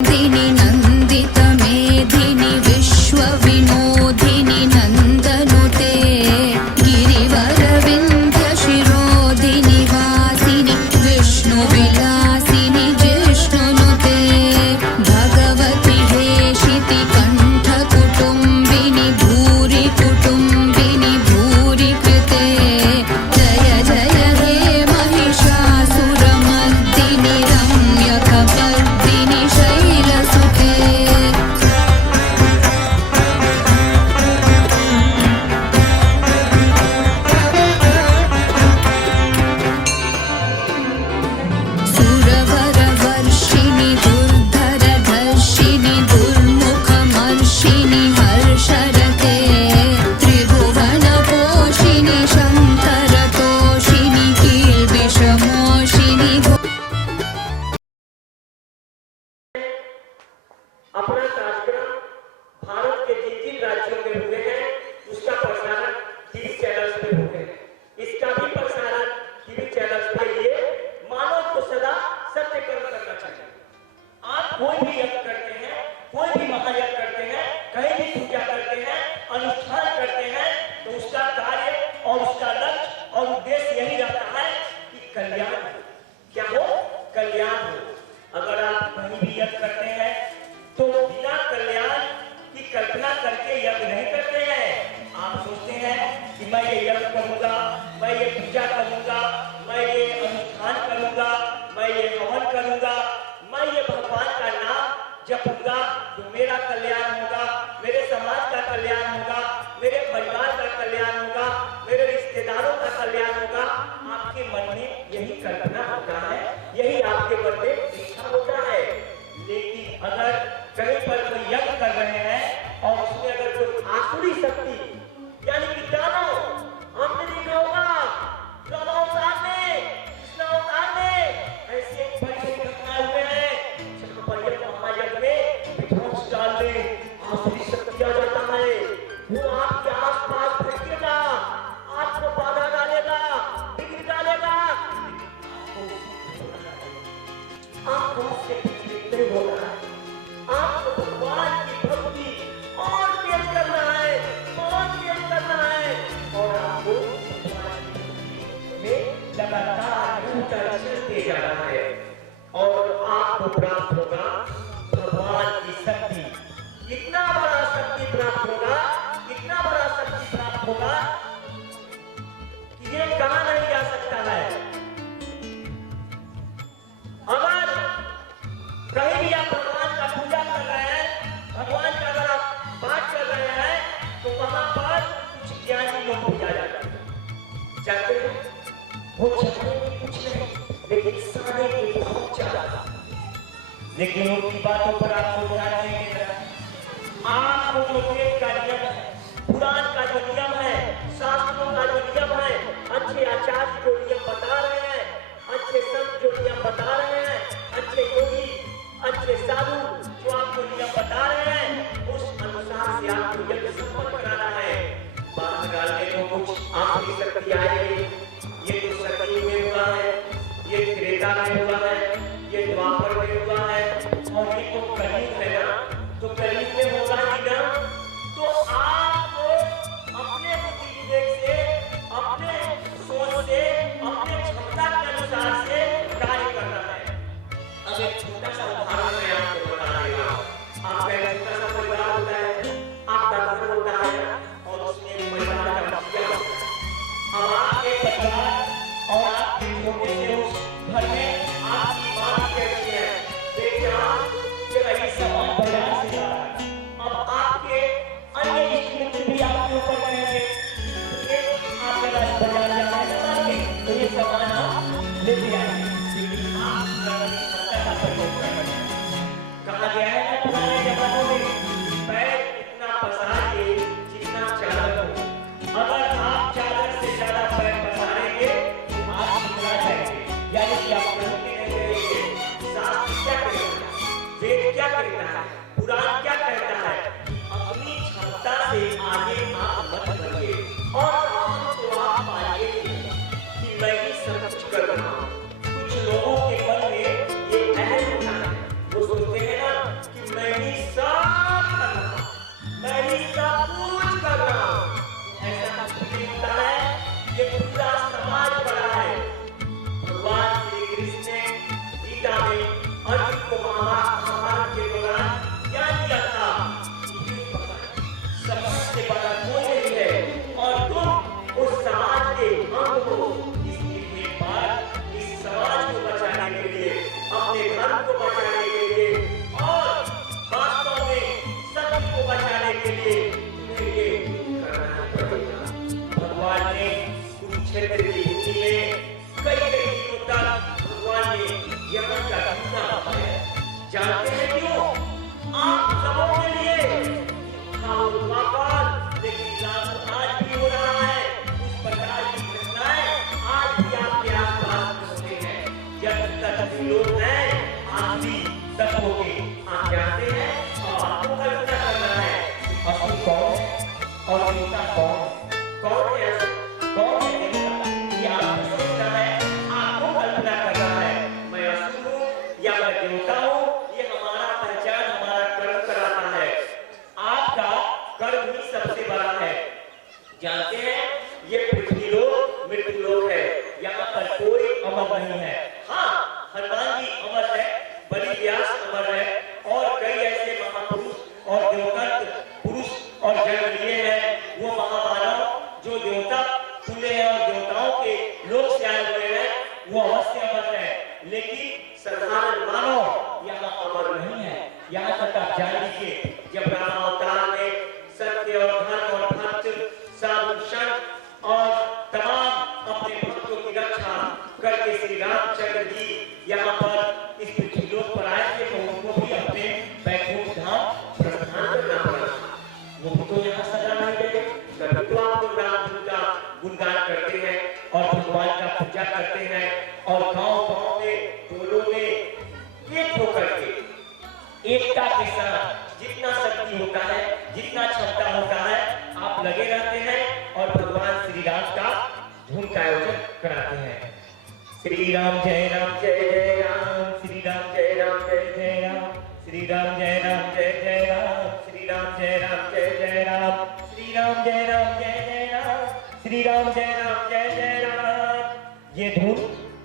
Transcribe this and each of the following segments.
दिनि नन्दित मेधिनि विश्वविनोदिनि नन्दनुते गिरिवर विन्ध्य शिरोधिनि वासिनि विष्णुविलासिनि जिष्णुनुते भगवति हेशिति कण्ठ कुटुम्बिनि भूरि कुटुम्बिनि भूरि कृते जय जय हे महिषासुरमर्दिनि रम्यकपर्दिनि शैलसुते सुरवरवर्षिणि दुर्धरधर्षिणि दुर्मुखमर्षिणि हर्षरते त्रिभुवनपोषिणि शङ्करतोषिणि कील्बिषमोषिणि अपना कार्यक्रम भारत के जिन जिन राज्यों में हुए हैं उसका प्रसारण टीवी चैनल्स पे हुए हैं। इसका भी प्रसारण टीवी चैनल्स पे ये मानव को सदा सत्य कर्म करना चाहिए। आप कोई भी यज्ञ करते हैं, कोई भी महायज्ञ करते हैं, कहीं भी पूजा करते हैं, अनुष्ठान करते हैं, तो उसका कार्य और उसका लक्ष्य और उद्देश्य यही रहता है कि कल्याण हो। क्या हो? कल्याण हो। अगर आप कहीं भी यज्ञ करते हैं तो बिना कल्याण की कल्पना करके यज्ञ नहीं करते हैं। आप सोचते हैं कि मैं ये यज्ञ करूंगा, मैं ये पूजा करूंगा, मैं ये अनुष्ठान करूंगा, मैं ये हवन करूंगा, मैं ये भगवान का नाम जपूंगा तो मेरा कल्याण होगा, मेरे समाज का कल्याण होगा, मेरे परिवार का कल्याण होगा, मेरे रिश्तेदारों का कल्याण होगा। आपके मन में यही कल्पना होता है, यही आपके मन में इच्छा होता है। लेकिन अगर कहीं पर कोई यज्ञ कर रहे हैं और उसमें अगर कोई आसुरी शक्ति यानी कि दानव, आपने देखा होगा रामावतार में, कृष्णावतार में ऐसे बड़ी बड़ी घटनाएं हुए हैं जहाँ पर यज्ञ महायज्ञ में विध्वंस डालने आसुरी शक्ति आ जाता है। वो आपके आसपास भटकेगा, आपको बाधा डालेगा, बिगड़ डालेगा, आपको उससे नहीं होना है। आपको भगवान की भक्ति और तेज करना है, बहुत तेज करना है और आपको भगवान की भक्ति में लगातार चलते जाना है और आपको प्राप्त होगा भगवान की शक्ति। इतना बड़ा शक्ति प्राप्त होगा, इतना बड़ा शक्ति प्राप्त होगा कि ये कहा नहीं जा सकता है। अगर कहीं भी आप भगवान का पूजा कर रहे हैं, भगवान का अगर आप पाठ कर रहे हैं तो वहां पर कुछ ज्ञानी लोग भी आ जाते हैं। जानते हैं वो जानते हैं कुछ नहीं लेकिन सारे के बहुत ज्यादा, लेकिन उनकी बातों पर आपको ध्यान नहीं देना। आपको जो वेद का नियम है, पुराण का जो नियम है, शास्त्रों का जो नियम है, अच्छे आचार्य जो नियम बता रहे हैं, अच्छे संत जो नियम बता रहे हैं, अच्छे योगी, अच्छे साधु जो आपको नियम बता रहे हैं, उस अनुसार से आपको यज्ञ संपन्न कराना है। बात डालने को कुछ आखिरी शक्ति आएगी। ये जो शक्ति में हुआ है, ये त्रेता में हुआ है, ये द्वापर में हुआ है और ये तो कलयुग है ना, तो कलयुग में होगा ही ना। तो आपको अपने बुद्धि विवेक से, अपने सोच से, अपने क्षमता के अनुसार से कार्य करना है। अब एक छोटा सा उदाहरण मैं आपको बता देगा। आपका एक छोटा सा परिवार होता है, आपका घर होता है और उसमें एक परिवार का मुखिया होता है। अब आपके परिवार और आपके छोटे से उस घर में आपकी माँ कहती है बेटा तेरा ये सामान बाजार से जा रहा है। अब आपके अन्य इष्ट मित्र भी आपके ऊपर कहेंगे आप अगर बाजार जाना है तो ये सामान आप लेते आएंगे। कहा गया है ना पुराने जमानों में पैर इतना पसारिए जितना चादर हो। अगर आप चादर से ज्यादा पैर पसारेंगे तो आप निकला जाएंगे, यानी कि आप गलती नहीं करेंगे। शास्त्र क्या कहता है, वेद क्या कहता है, पुराण क्या कहता है, अपनी क्षमता से आगे आप मत बढ़िए और तो आप पाइए कि मैं ही सब कुछ कर रहा हूँ। कुछ लोगों के मन में ये अहम होता है, वो सोचते हैं ना यहाँ तक आप जान लीजिए, जब राम अवतार में सत्य और धर्म और भक्त साधु संत और तमाम अपने भक्तों की रक्षा करके श्री रामचंद्र जी यहाँ पर इस पृथ्वी लोक पर आए थे, तो उनको भी अपने वैकुंठ धाम प्रस्थान करना पड़ा। वो तो यहाँ सदा नहीं रहे, कभी तो आप लोग राम का गुणगान करते हैं और भगवान का पूजा करते हैं और गांव-गांव में टोलों में एक होकर के एकता के साथ जितना शक्ति होता है, जितना क्षमता होता है, आप लगे रहते हैं और भगवान श्री राम का धुन का आयोजन कराते हैं। श्री राम जय राम जय जय राम, श्री राम जय राम जय जय राम, श्री राम जय राम जय जय राम, श्री राम जय राम जय जय राम, श्री राम जय राम जय जय राम, श्री राम जय राम जय जय राम। ये धुन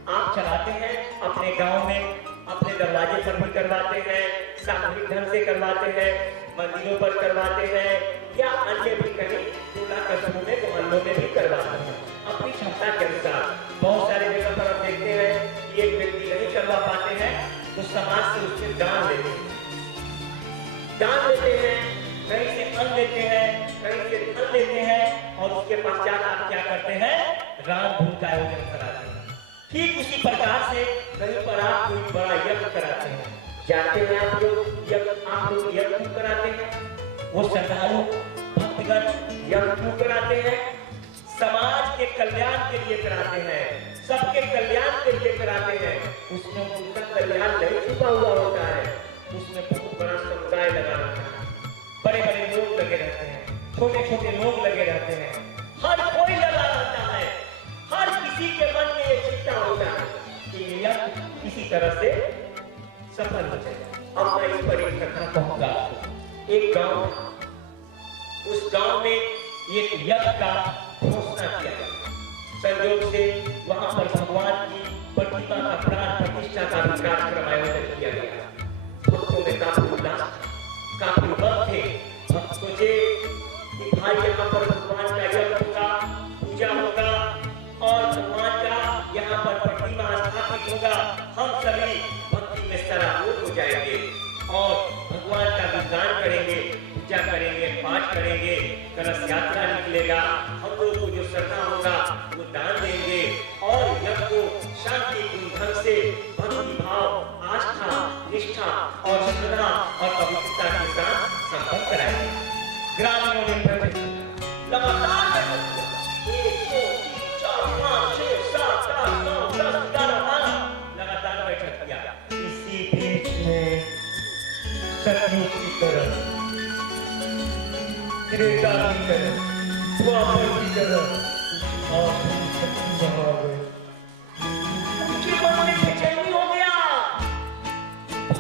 आप चलाते हैं अपने गांव में, अपने दरवाजे पर भी करवाते हैं, सामूहिक ढंग से करवाते हैं, मंदिरों पर करवाते हैं या अन्य भी कहीं टोला कस्बों में मोहल्लों में भी करवाते हैं अपनी क्षमता के अनुसार। बहुत सारे जगह पर हम देखते हैं कि एक व्यक्ति नहीं करवा पाते हैं तो समाज से उससे दान लेते हैं, कहीं से अन्न लेते हैं, कहीं से धन लेते हैं और उसके पश्चात आप क्या करते हैं, राम धुन का आयोजन कराते हैं। ठीक उसी प्रकार से कहीं पर आप कोई बड़ा यज्ञ कराते हैं, जानते हैं आप लोग यज्ञ क्यों कराते हैं? वो श्रद्धालु भक्तगण यज्ञ क्यों कराते हैं? समाज के कल्याण के लिए कराते हैं, सबके कल्याण के लिए कराते हैं। उसमें उनका कल्याण नहीं छुपा हुआ होता है, उसमें बहुत बड़ा समुदाय लगा रहता है, बड़े बड़े लोग लगे रहते हैं, छोटे छोटे लोग लगे रहते हैं, हर कोई लगा रहता है, हर किसी के मन में ये चिंता होता है कि यह किसी तरह से सफल हो जाए। अब मैं इस पर एक कथा कहूंगा। एक गांव था, उस गांव में एक यज्ञ का घोषणा किया गया। संयोग से वहां पर भगवान की प्रतिमा का प्राण प्रतिष्ठा का भी कार्यक्रम आयोजन किया गया। भक्तों में काफी उल्लास, काफी भक्त थे। भक्त सोचे कि भाई यहाँ पर भगवान का यज्ञ होगा, पूजा होगा और भगवान का यहाँ पर प्रतिमा स्थापित होगा, हम सभी भक्ति में सराबोर हो जाएंगे और भगवान का गुणगान करेंगे, पूजा करेंगे, पाठ करेंगे, कलश यात्रा निकलेगा, हम लोग को जो श्रद्धा होगा वो दान देंगे और यज्ञ को शांतिपूर्ण ढंग से भक्ति भाव, आस्था, निष्ठा और श्रद्धा और पवित्रता के साथ संपन्न कराएंगे। ग्रामीणों ने लगातार 1 2 3 4 5 6 7 8 9 10 11 लगातार बैठक किया। इसी बीच में सतयुग की तरह, त्रेता की तरह, द्वापर की तरह और शक्ति बना गए। उनके मन में बेचैनी हो गया,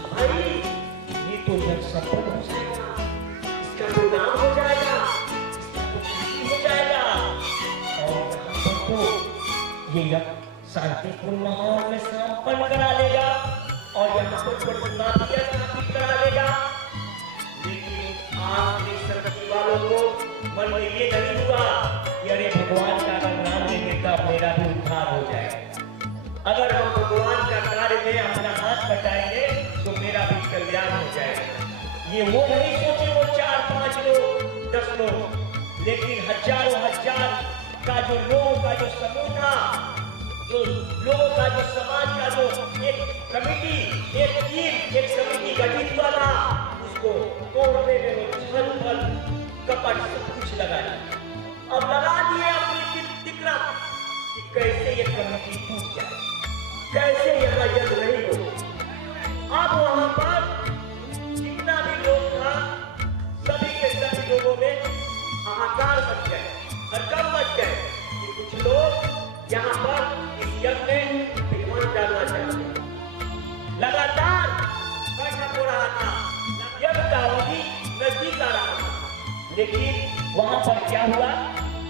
भाई ये तो यज्ञ सफल हो जाएगा, इसका तो नाम हो जाएगा, इसका तो खुशी हो जाएगा और हमको ये यज्ञ शांतिपूर्ण माहौल में संपन्न करा लेगा और यहाँ पर प्रतिमा भी स्थापित करा लेगा। लेकिन आज के शक्ति वालों को मन में ये नहीं हुआ कि अरे भगवान का अगर नाम लेंगे तो मेरा भी उद्धार हो जाएगा, अगर हम भगवान का कार्य में अपना हाथ बटाएंगे तो मेरा भी कल्याण हो जाएगा। ये वो नहीं सोचे वो 4 5 लोग 10 लोग, लेकिन हजारों हजार का जो लोगों का जो समूह था, जो लोगों का जो समाज का जो एक कमेटी, एक टीम, एक समिति गठित हुआ था, उसको तोड़ने में वो छल बल कपट सब कुछ लगा दिया। अब लगा दिए अपनी तिकड़ा कि कैसे ये कमेटी टूट जाए, कैसे यहाँ यज्ञ नहीं हो। अब वहां पर जितना भी लोग था, सभी के सभी लोगों में हाहाकार मच गए, हड़कंप मच गए कि कुछ लोग यहाँ पर इस यज्ञ में विघ्न डालना चाहते हैं। लगातार बैठक हो रहा था, यज्ञ का अवधि नजदीक आ रहा था, लेकिन वहां पर क्या हुआ,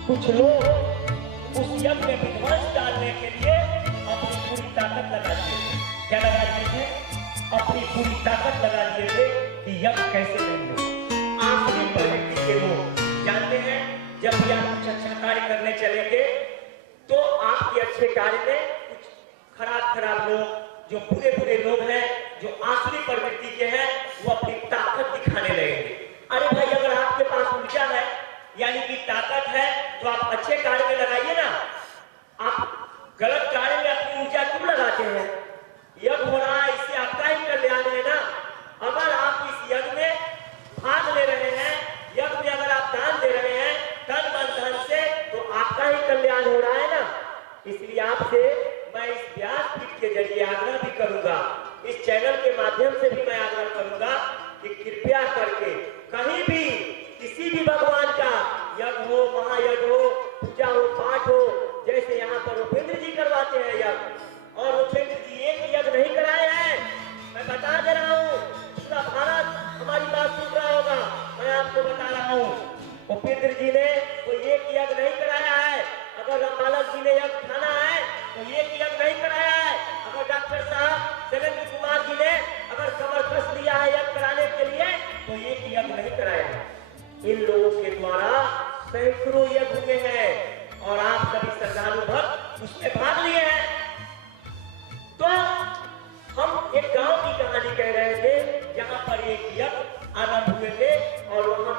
कुछ लोग उस यज्ञ में विध्वंस डालने के लिए अपनी पूरी ताकत लगा दिए थे। क्या लगा दिए थे? अपनी पूरी ताकत लगा दिए थे कि यज्ञ कैसे नहीं हो। आखिरी प्रवृत्ति के लोग जानते हैं, जब भी आप कुछ अच्छा कार्य करने चलेंगे तो आपके अच्छे कार्य में कुछ खराब लोग, जो बुरे लोग हैं, जो आसुरी प्रवृत्ति के हैं, वो अपनी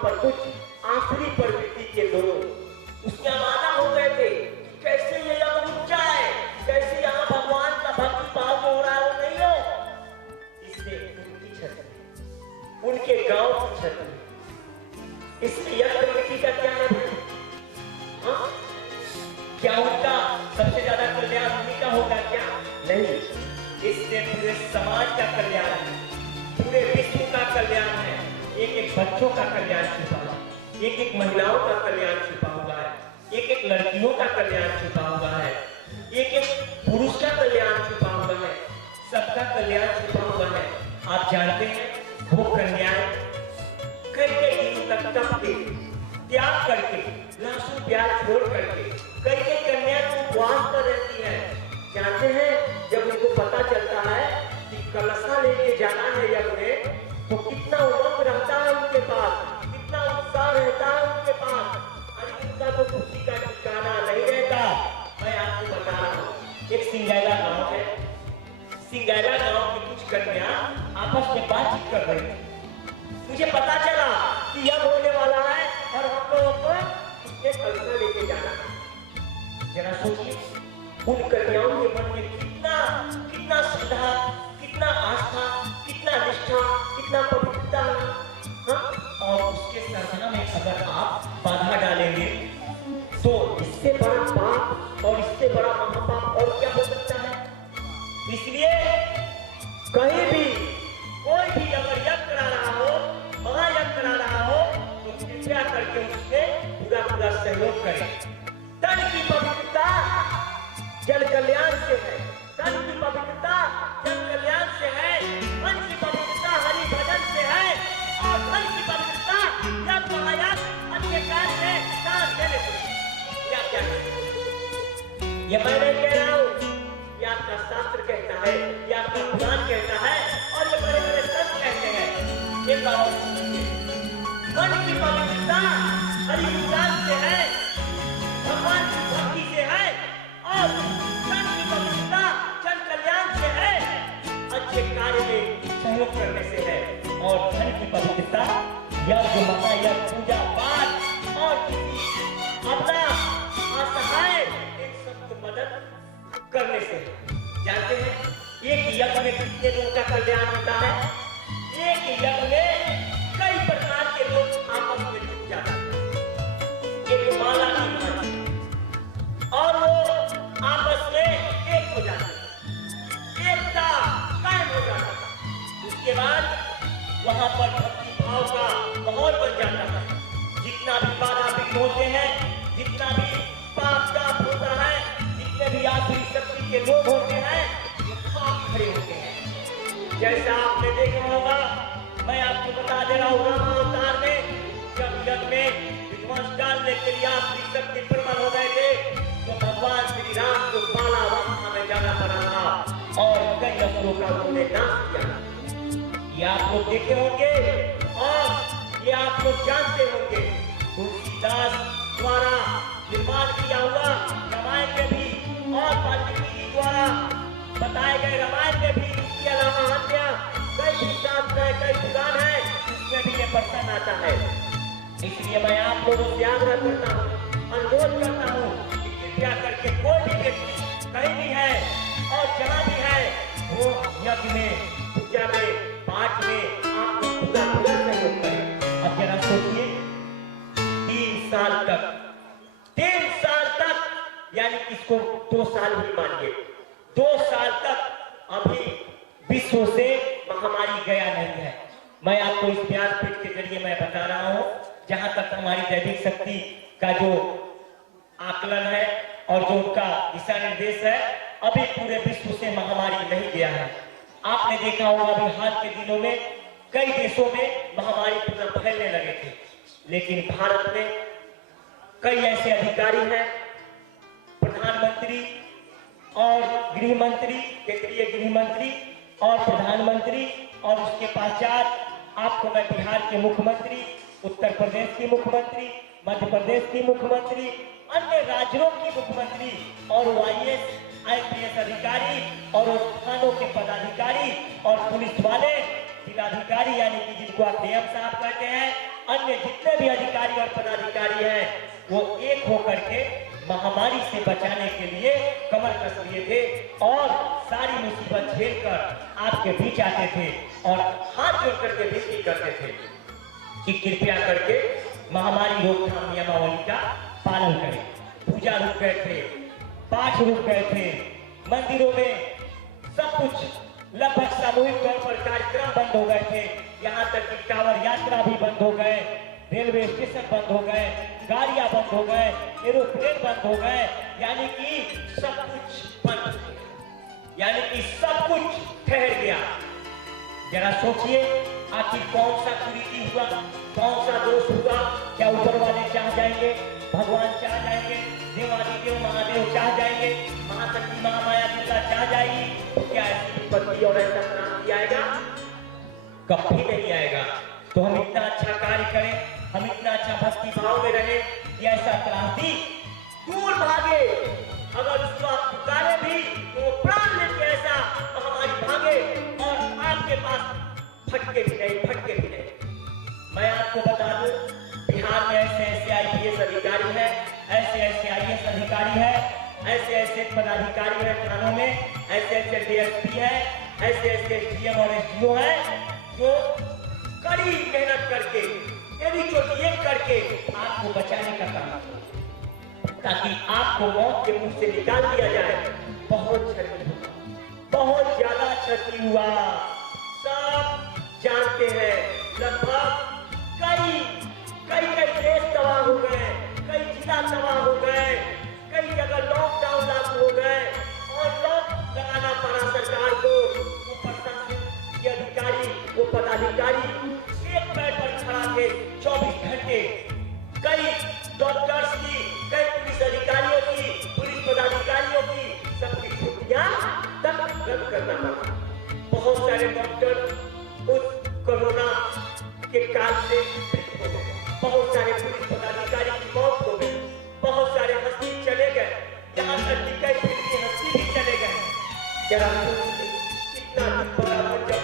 पर कुछ आखिरी प्रवृत्ति के लोग उसके आमादा हो गए थे। कैसे ये यज्ञ रुक जाए, कैसे यहाँ भगवान का भक्ति भाव जो हो रहा है वो नहीं हो। इससे उनकी क्षति, उनके गांव की क्षति। इसलिए यज्ञ प्रवृत्ति का क्या है भाई? हाँ? क्या उनका सबसे ज्यादा कल्याण उन्हीं का होगा क्या? नहीं, इससे पूरे समाज का कल्याण है, पूरे विश्व का कल्याण है। एक एक बच्चों का कल्याण छिपा हुआ है, एक एक महिलाओं का कल्याण छिपा हुआ है, एक एक लड़कियों का कल्याण छिपा हुआ है, एक एक पुरुष का कल्याण छिपा हुआ है, सबका कल्याण छिपा हुआ है। आप जानते हैं वो कन्याएं कई कई दिनों तक तप के त्याग करके लहसुन प्याज छोड़ करके कई कई कन्याएं तो उपवास पर रहती है। जानते हैं जब उनको पता चलता है कि कलशा लेके जाना है यज्ञ में, तो कितना उमंग रहता है उनके पास, कितना उत्साह रहता है उनके पास। अरे उनका तो खुशी का ठिकाना नहीं रहता। मैं आपको बता रहा हूँ, एक सिंगैला गांव है, सिंगैला गांव की कुछ कन्या आपस में बातचीत कर रही थी। मुझे पता चला कि यज्ञ होने वाला है और हम लोगों को उसके कलशा लेके जाना है। जरा सोचिए उन कन्याओं के मन में कितना कितना श्रद्धा, कितना आस्था, कितना निष्ठा, कितना पवित्रता है। हाँ? और उसके साधना में अगर आप बाधा डालेंगे तो इससे बड़ा पाप और इससे बड़ा महापाप और क्या हो सकता है। इसलिए कहीं भी कोई भी अगर यज्ञ करा रहा हो, महायज्ञ करा रहा हो, तो कृपया करके उसमें पूरा पूरा सहयोग करें। तन की पवित्रता जन कल्याण से है, तन की पवित्रता जन कल्याण से है, मन की पवित्रता हरि भजन से है, और मन की पवित्रता जब महायज्ञ अच्छे कार्य से दान देने से। क्या क्या ये मैं नहीं कह रहा हूँ, ये आपका शास्त्र कहता है, ये आपका पुराण कहता है, और ये बड़े बड़े संत कहते हैं। ये बात मन की पवित्रता हरि भजन से है, भगवान की भक्ति से है, और जन की पवित्रता जन कल्याण से है, अच्छे कार्य में सहयोग करने से है। और धन की पवित्रता यज्ञ महायज्ञ पूजा पाठ और किसी अपना असहाय इन सबको मदद करने से है। जानते हैं एक यज्ञ में कितने लोगों का कल्याण होता है? एक यज्ञ में कई प्रकार के लोग आपस में जुट जाते हैं, एक माला की भांति, और वो आपस में एक हो जाते हैं, एकता कायम हो जाता था। उसके बाद वहां पर भक्ति भाव का माहौल बन जाता था। जितना भी बाधा विघ्न होते हैं, जितना भी पाप ताप होता है, जितने भी आखिरी शक्ति के लोग होते हैं, वो भाग खड़े होते हैं। जैसा आपने देखा होगा, मैं आपको बता दे रहा हूँ, राम अवतार में जब यज्ञ में विध्वंस डालने के लिए आखिरी शक्ति प्रबल हो गए थे, तो भगवान श्री राम को बालावस्था में जाना पड़ा था और कई असुरों का उन्होंने नाश किया। ये आप लोग देखे होंगे और ये आप लोग जानते होंगे। तुलसीदास द्वारा निर्माण किया हुआ रामायण में भी और वाल्मीकि द्वारा बताए गए रामायण में भी इसके अलावा अन्य कई शास्त्र है, कई पुराण है, इसमें भी ये प्रसंग आता है। इसलिए मैं आप लोगों से आग्रह करता हूँ, अनुरोध करता हूँ कि कृपया करके कोई भी व्यक्ति कहीं भी है और जहाँ भी है, वो यज्ञ में, पूजा में, पाठ में आपको पूरा पूरा सहयोग करें। अब जरा सोचिए 3 साल तक यानी इसको 2 साल ही मानिए, 2 साल तक अभी विश्व से महामारी गया नहीं है। मैं आपको इस व्यासपीठ के जरिए मैं बता रहा हूँ, जहां तक हमारी दैविक शक्ति का जो आकलन है और जो उनका दिशा निर्देश है, अभी पूरे विश्व से महामारी नहीं गया है। आपने देखा होगा अभी हाल के दिनों में कई देशों में महामारी पूरा फैलने लगे थे, लेकिन भारत में कई ऐसे अधिकारी हैं, प्रधानमंत्री और गृह मंत्री, केंद्रीय गृह मंत्री और प्रधानमंत्री, और उसके पश्चात आपको मैं बिहार के मुख्यमंत्री, उत्तर प्रदेश की मुख्यमंत्री, मध्य प्रदेश की मुख्यमंत्री, अन्य राज्यों की मुख्यमंत्री और IAS IPS अधिकारी और थानों के पदाधिकारी और पुलिस वाले जिलाधिकारी यानी कि जिनको आप डीएम साहब कहते हैं, अन्य जितने भी अधिकारी और पदाधिकारी हैं, वो एक होकर के महामारी से बचाने के लिए कमर कस लिए थे और सारी मुसीबत झेलकर आपके बीच आते थे और हाथ जोड़ करके विनती करते थे कि कृपया करके महामारी रोकथाम नियमावली का पालन करें। पूजा रुक गए थे, पाठ रुक गए थे, मंदिरों में सब कुछ लगभग सामूहिक तौर पर कार्यक्रम बंद हो गए थे, यहाँ तक कि कांवड़ यात्रा भी बंद हो गए, रेलवे स्टेशन बंद हो गए, गाड़ियां बंद हो गए, एरोप्लेन बंद हो गए, यानी कि सब कुछ बंद हो गया, यानी कि सब कुछ ठहर गया। जरा सोचिए, आखिर कौन सा कुरीति हुआ, कौन सा दोष हुआ? क्या ऊपर वाले चाह जाएंगे, भगवान चाह जाएंगे, देवादिदेव महादेव चाह जाएंगे, महाशक्ति महामाया दुर्गा चाह जाएगी? तो क्या ऐसी विपत्ति और ऐसा क्रांति आएगा? कभी नहीं आएगा। तो हम इतना अच्छा कार्य करें, हम इतना अच्छा भक्ति भाव में रहे कि ऐसा क्रांति दूर भागे। अगर उसको आप पुकारे भी तो वो प्राण लेके ऐसा महामारी भागे और आपके पास फटके भी नहीं। मैं आपको बता दूं, बिहार में ऐसे IPS अधिकारी हैं, ऐसे IAS अधिकारी हैं, ऐसे पदाधिकारी हैं थानों में, ऐसे DSP हैं, ऐसे SDM और SDO हैं, जो कड़ी मेहनत करके एक करके आपको बचाने का काम करें, ताकि आपको मौत के मुंह से निकाल दिया जाए। बहुत क्षति हुआ, बहुत ज्यादा क्षति हुआ, सब जानते हैं। लगभग कई देश तबाह हो गए, कई जिला तबाह हो गए, कई जगह लॉकडाउन लागू हो गए और लॉक लगाना पड़ा सरकार को। वो प्रशासन के अधिकारी, वो पदाधिकारी एक पैर पर खड़ा थे 24 घंटे। कई डॉक्टर्स की, कई पुलिस अधिकारियों की, पुलिस पदाधिकारियों की सबकी छुट्टियां तक रद्द करना पड़ा। बहुत सारे डॉक्टर उस कोरोना के काल से मृत हो गए, बहुत सारे पुलिस पदाधिकारी की मौत हो गई, बहुत सारे हस्ती चले गए, यहाँ तक कि कई फिल्म की हस्ती भी चले गए। जरा कितना दुख भरा जब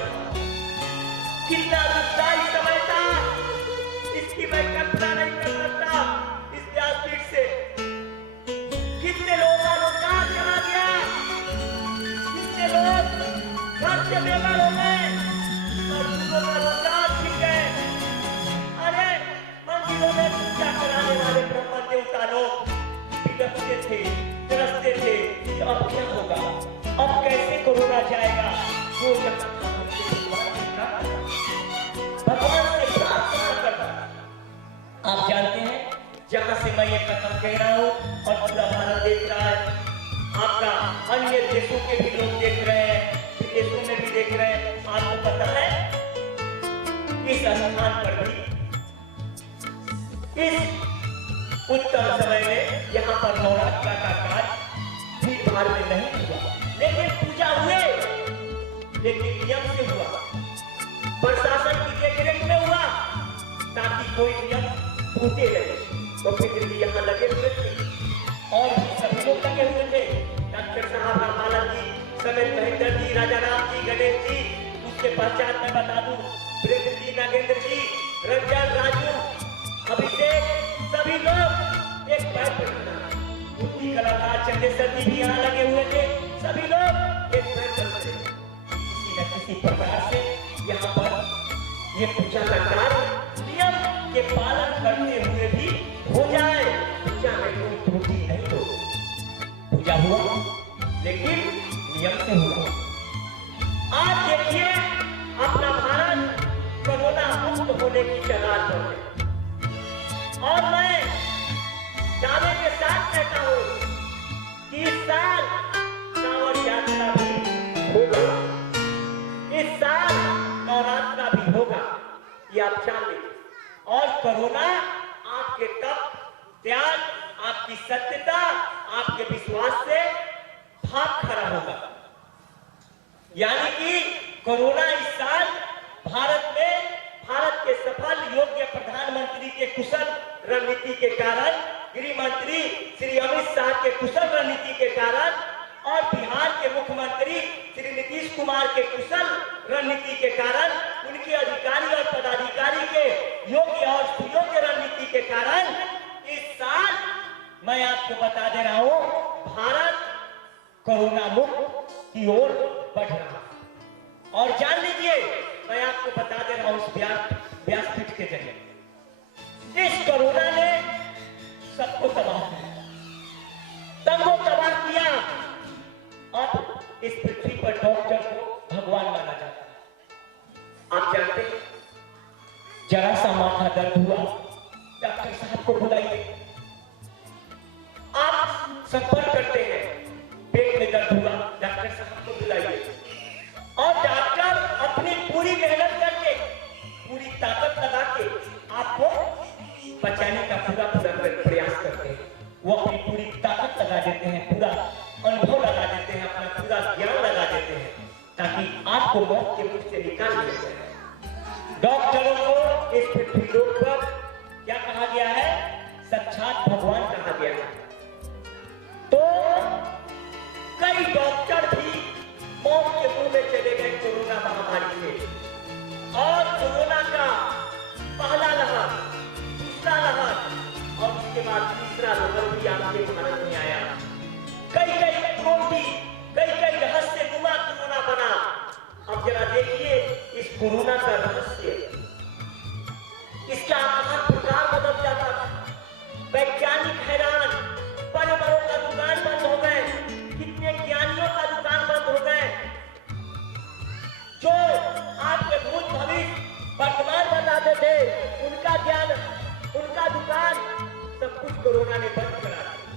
कितना दुखदायी समय था, इसकी मैं कल्पना नहीं कर सकता। इस व्यासपीठ से कितने लोगों का रोजगार चला गया, कितने लोग घर से बेघर हो गए और दूसरों का रोजगार छिप गए। अरे मंदिरों में पूजा कराने वाले ब्रह्म देवता लोग बिलखते थे, तरसते थे कि अब क्या होगा, अब कैसे कोरोना जाएगा। जो भगवान से प्रार्थना करता। आप जानते हैं, जहां से मैं ये कथन कह रहा हूं और पूरा भारत देख रहा है, आपका अन्य देशों के भी लोग देख रहे हैं, विदेशों में भी देख रहे हैं। आपको पता है, इस स्थान पर भी इस उत्तम समय में यहाँ पर नवरात्र का कार्य भीड़ भाड़ में नहीं हुआ, लेकिन पूजा हुए, लेकिन नियम से हुआ, प्रशासन की देखरेख में हुआ, ताकि कोई नियम टूटे रहे। तो फिर भी यहाँ लगे हुए थे और सभी लोग लगे हुए थे। डॉक्टर साहब रामपाल जी समेत महेंद्र जी, राजा राम जी, गणेश जी, उसके पश्चात मैं बता दूं ब्रज जी, नागेंद्र जी, रंजन, राजू, अभिषेक, सभी लोग एक पैर पर खड़ा। मूर्ति कलाकार चंदेश्वर जी भी यहाँ लगे हुए थे, सभी लोग एक पैर पर खड़े। किसी न किसी प्रकार से यहाँ पर ये पूजा का कार्य नियम के पालन करते हुए भी हो जाए। पूजा में कोई त्रुटि नहीं हो, पूजा हुआ लेकिन नियम से हुआ। आज देखिए, अपना भारत कोरोना मुक्त होने की कगार पर है और मैं दावे के साथ कहता हूँ कि इस साल कांवड़ यात्रा भी होगा, इस साल नवरात्रा भी होगा, ये आप जान लीजिए। और कोरोना आपके तप, त्याग, आपकी सत्यता, आपके विश्वास से भाग खड़ा होगा। यानी कि कोरोना इस साल भारत में, भारत के सफल योग्य प्रधानमंत्री के कुशल रणनीति के कारण, गृह मंत्री श्री अमित शाह के कुशल रणनीति के कारण और बिहार के मुख्यमंत्री श्री नीतीश कुमार के कुशल रणनीति के कारण के अधिकारी और पदाधिकारी के योग्य और सुयोग्य रणनीति के कारण इस साल मैं आपको बता दे रहा हूं, भारत कोरोना मुक्त की ओर बढ़ रहा है। और जान लीजिए, मैं आपको बता दे रहा हूं इस व्यासपीठ के जरिए, इस कोरोना ने सबको तबाह किया, सबको तबाह किया। अब इस पृथ्वी पर डॉक्टर को भगवान माना जाता है। आप जानते हैं, जरा सा माथा दर्द हुआ, डॉक्टर साहब को बुलाइए। आप संपर्क करते हैं, पेट में दर्द हुआ, डॉक्टर साहब को बुलाइए। और डॉक्टर अपनी पूरी मेहनत करके, पूरी ताकत लगा के आपको बचाने का पूरा प्रयास करते हैं। वो अपनी पूरी ताकत लगा देते हैं, पूरा अनुभव लगा देते हैं, अपना पूरा ज्ञान लगा देते हैं, ताकि आपको मौत के मुख से निकाल दिया जाए। डॉक्टरों को इस पृथ्वी लोक पर क्या कहा गया है? साक्षात भगवान कहा गया है। तो कई डॉक्टर भी मौत के मुंह में चले गए कोरोना महामारी से। और कोरोना का पहला लहर, दूसरा लहर और उसके बाद तीसरा लहर भी आपके भारत में आया। कई कोटि, कई रहस्यनुमा कोरोना बना। अब जरा देखिए इस कोरोना का रहस्य, इसका आकार प्रकार बदल जाता था। वैज्ञानिक हैरान, बड़े बड़ों का दुकान बंद हो गए, कितने ज्ञानियों का दुकान बंद हो गए, जो आपके भूत भविष्य वर्तमान बताते थे, उनका ज्ञान, उनका दुकान, सब कुछ कोरोना ने बंद करा दिया।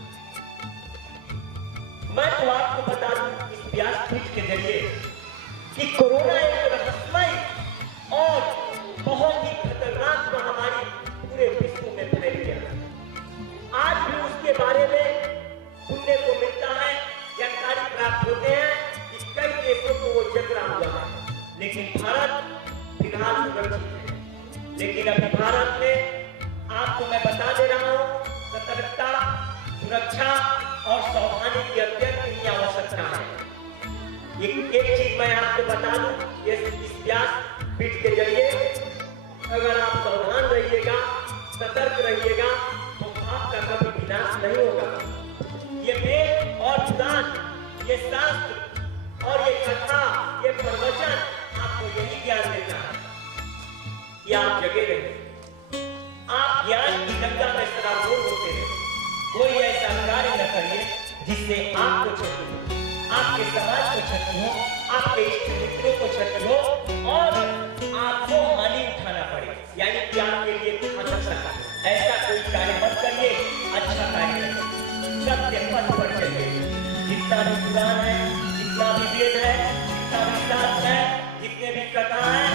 मैं तो आपको बता दूं इस व्यासपीठ के जरिए कि कोरोना एक रहस्यमय और बहुत ही खतरनाक महामारी पूरे विश्व में फैल गया। आज भी उसके बारे में सुनने को मिलता है, जानकारी प्राप्त होते हैं कि कई देशों को वो जकड़ा हुआ है, लेकिन भारत फिलहाल सुरक्षित है। लेकिन अभी भारत में आपको मैं बता दे रहा हूं, सतर्कता, सुरक्षा और सावधानी की अत्यंत ही आवश्यकता है। एक चीज मैं आपको बता दूं, इस व्यासपीठ के जरिए अगर आप सावधान रहिएगा, सतर्क रहिएगा, तो आपका कभी विनाश नहीं होगा। ये वेद और पुराण, ये शास्त्र और ये कथा, ये प्रवचन आपको यही ज्ञान देता है कि आप जगे रहिए। आप ज्ञान की गंगा में सराबोर होते हैं। कोई ऐसा कार्य न करिए जिससे आपको क्षति हो, आपके समाज को क्षति हो, आपके इष्ट मित्रों को क्षति हो और आपको हानि उठाना पड़े, यानी कि आपके लिए घातक सकता है। ऐसा कोई कार्य मत करिए, अच्छा कार्य करिए, सत्य पथ पर चलिए। जितना भी पुराण है, जितना भी वेद है, जितना भी शास्त्र है, जितने भी कथा है,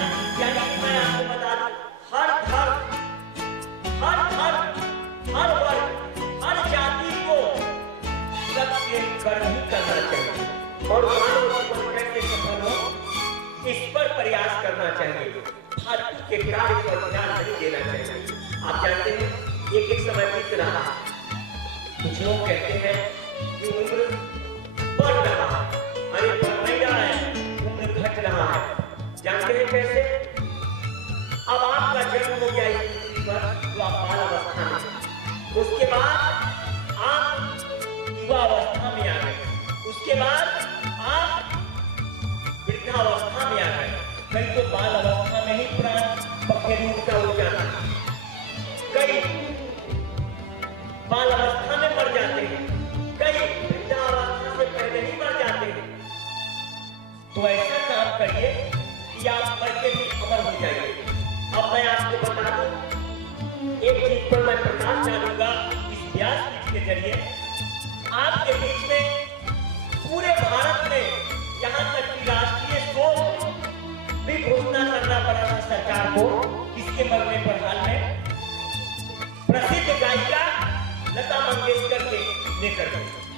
यानी मैं आपको बता दूं, हर धर्म, हर वर्ग, हर जाति को सत्य कर्म ही करना चाहिए और मानव जीवन कैसे सफल हो, इस पर प्रयास करना चाहिए। फालतू के कार्य पर ध्यान नहीं देना चाहिए। आप जानते हैं, एक समय बीत रहा है, कुछ लोग कहते हैं कि उम्र बढ़ रहा है, अरे बढ़ नहीं रहा है, उम्र घट रहा है। जानते हैं कैसे? अब आपका जन्म हो गया इस पृथ्वी पर, तो आप बाल अवस्था में, उसके बाद आप युवा अवस्था में आ गए, उसके बाद आप वृद्धावस्था में आ गए, कई तो बाल अवस्था में ही प्राण पखेरु का हो जाता है, कई बाल अवस्था में मर जाते हैं, कई वृद्धावस्था से पहले ही मर जाते हैं। तो ऐसा काम करिए कि आप मर के भी अमर हो जाइए। अब मैं आपको बता दूं, एक चीज पर मैं प्रकाश डालूंगा इस व्यासपीठ के जरिए। आपके बीच में पूरे भारत में, यहाँ तक कि राष्ट्रीय शोक भी घोषणा करना पड़ा था सरकार को, किसके मरने पर हाल में? प्रसिद्ध गायिका लता मंगेशकर के लेकर,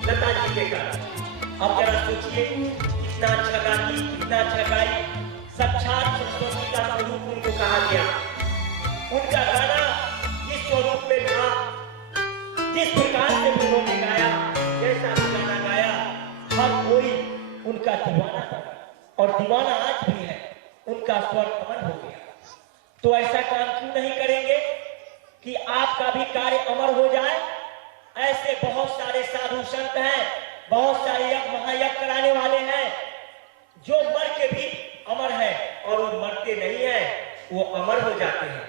लता जी के कारण। अब जरा सोचिए, कितना अच्छा गाती, कितना अच्छा गाई, साक्षात सरस्वती का स्वरूप उनको कहा गया। उनका गाना जिस स्वरूप में था, जिस प्रकार से उन्होंने गाया, जैसा गाना गाया, हर कोई उनका दीवाना था और दीवाना आज भी है। उनका स्वर अमर हो गया। तो ऐसा काम क्यों नहीं करेंगे कि आपका भी कार्य अमर हो जाए। ऐसे बहुत सारे साधु संत हैं, बहुत सारे यज्ञ महायज्ञ कराने वाले हैं जो मर के भी अमर है, और वो मरते नहीं है, वो अमर हो जाते हैं।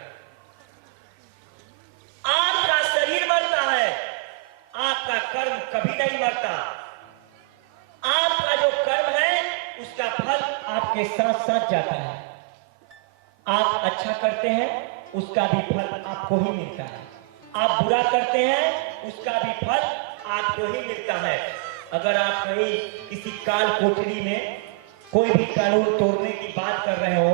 आपका शरीर मरता है, आपका कर्म कभी नहीं मरता। आपका जो कर्म है उसका फल आपके साथ साथ जाता है। आप अच्छा करते हैं उसका भी फल आपको ही मिलता है, आप बुरा करते हैं उसका भी फल आपको ही मिलता है। अगर आप कहीं किसी काल कोठरी में कोई भी कानून तोड़ने की बात कर रहे हो,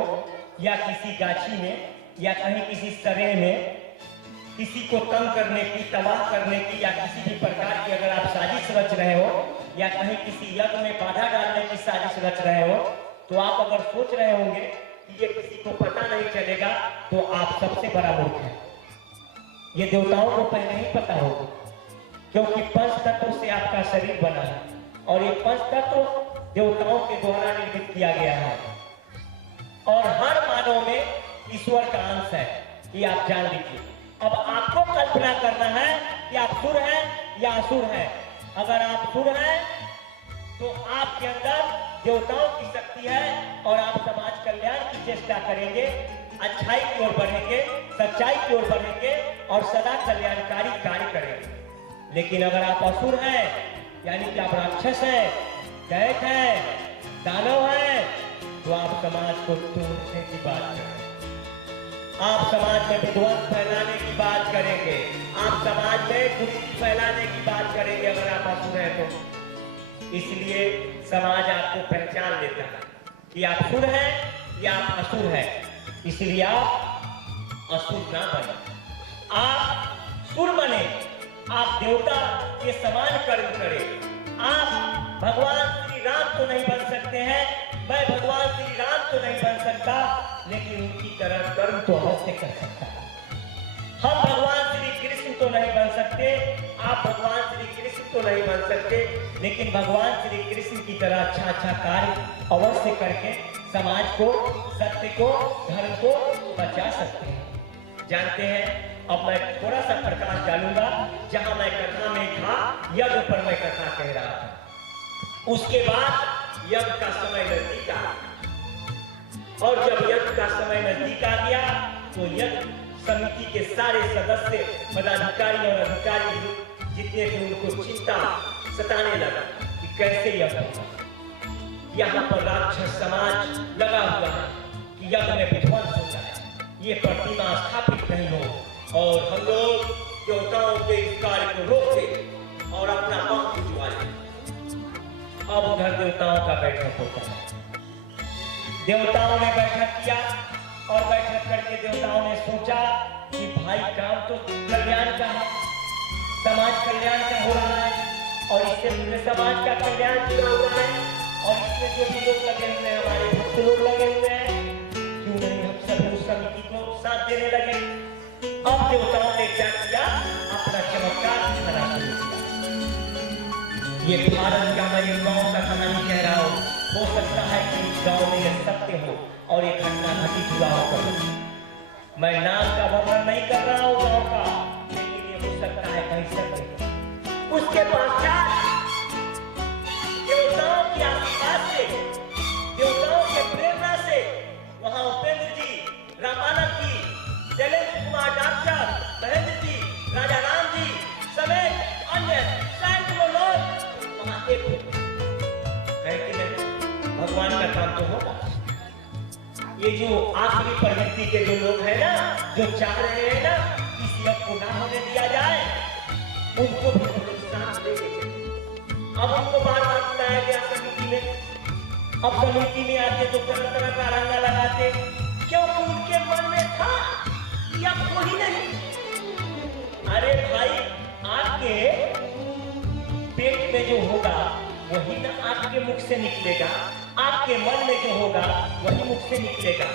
या किसी गाछी में, या कहीं किसी सरे में किसी को तंग करने की, तबाह करने की, या किसी भी प्रकार की अगर आप साजिश रच रहे हो, या कहीं किसी यज्ञ में बाधा डालने की साजिश रच रहे हो, तो आप अगर सोच रहे होंगे कि ये किसी को पता नहीं चलेगा, तो आप सबसे बड़ा मूर्ख हैं। ये देवताओं को पहले ही पता होगा, क्योंकि पंच तत्व से आपका शरीर बना है, और ये पंच तत्व देवताओं के द्वारा निर्मित किया गया है, और हर मानव में ईश्वर का अंश है, ये आप जान लीजिए। अब आपको कल्पना करना है कि आप सुर हैं या असुर हैं। अगर आप सुर हैं तो आपके अंदर देवताओं की शक्ति है, और आप समाज कल्याण की चेष्टा करेंगे, अच्छाई की ओर बढ़ेंगे, सच्चाई की ओर बढ़ेंगे, और सदा कल्याणकारी कार्य करेंगे। लेकिन अगर आप असुर हैं, यानी कि आप राक्षस हैं, दैत हैं, दानव हैं, तो आप समाज को तोड़ने की बात करेंगे, आप समाज में विध्वंस फैलाने की बात करेंगे, आप समाज में कुरीति फैलाने की बात करेंगे अगर आप असुर हैं तो। इसलिए समाज आपको पहचान लेता है कि आप सुर हैं या आप असुर हैं। इसलिए आप असुर ना बने, आप सुर बने, आप देवता के समान कर्म करें। आप भगवान श्री राम तो नहीं बन सकते हैं, मैं भगवान श्री राम तो नहीं बन सकता, लेकिन उनकी तरह कर्म तो अवश्य कर सकता है। हम भगवान श्री कृष्ण तो नहीं बन सकते, आप भगवान श्री कृष्ण तो नहीं बन सकते, लेकिन भगवान श्री कृष्ण की तरह अच्छा अच्छा कार्य अवश्य करके समाज को, सत्य को, धर्म को बचा सकते हैं। जानते हैं, अब मैं थोड़ा सा प्रकाश डालूंगा। जहां मैं कथा में था, यज्ञ पर मैं कथा कह रहा था। उसके बाद यज्ञ का समय नजदीक आ, और जब यज्ञ का समय नजदीक आ गया तो यज्ञ समिति के सारे सदस्य, पदाधिकारी और अधिकारी जितने थे, उनको चिंता सताने लगा कि कैसे यज्ञ होगा। यहाँ पर राक्षस समाज लगा हुआ है कि यज्ञ में विध्वंस हो जाए, ये प्रतिमा स्थापित नहीं हो, और हम लोग देवताओं के इस कार्य को रोक दें और अपना मांग भिजवा लें। अब उधर देवताओं का बैठक होता है। देवताओं ने बैठक किया, और बैठक करके देवताओं ने सोचा कि भाई काम तो कल्याण का है, समाज कल्याण का हो रहा है, और इससे पूरे समाज का कल्याण पूरा हो रहा है, और इसमें जो भी लोग लगे हुए हैं, हमारे भक्त लोग लगे हुए हैं, क्यों नहीं हम सभी उस समिति को साथ देने लगे। अब देवताओं ने क्या किया, अपना चमत्कार दिखाना शुरू किया। ये भारत का मैं एक गाँव का कहानी कह रहा हूँ, हो सकता है कि इस गाँव में यह सत्य हो और एक घटना घटित हुआ हो। मैं नाम का वर्णन नहीं कर रहा हूँ गाँव का, लेकिन ये हो सकता है कहीं सत्य। उसके पश्चात देवताओं के आशीर्वाद से, देवताओं के प्रेरणा से, वहां उपेंद्र जी, रामानंद जी, शैलेंद्र कुमार डॉक्टर, महेंद्र जी, राजा राम जी समेत अन्य सैकड़ों लोग वहां एक हो गए। भगवान का काम तो होगा। ये जो आखिरी प्रवृत्ति के जो लोग हैं ना, जो चाह रहे हैं ना किसी यज्ञ को ना होने दिया जाए, उनको भी हम लोग साथ लेके चले। अब उनको बार बार बुलाया गया समिति में। अब समिति में आते तो तरह तरह का रंगा लगाते, क्योंकि उनके मन में था यज्ञ को ही नहीं। अरे भाई, आपके पेट में जो होगा वही ना आपके मुख से निकलेगा, आपके मन में जो होगा वही मुख से निकलेगा।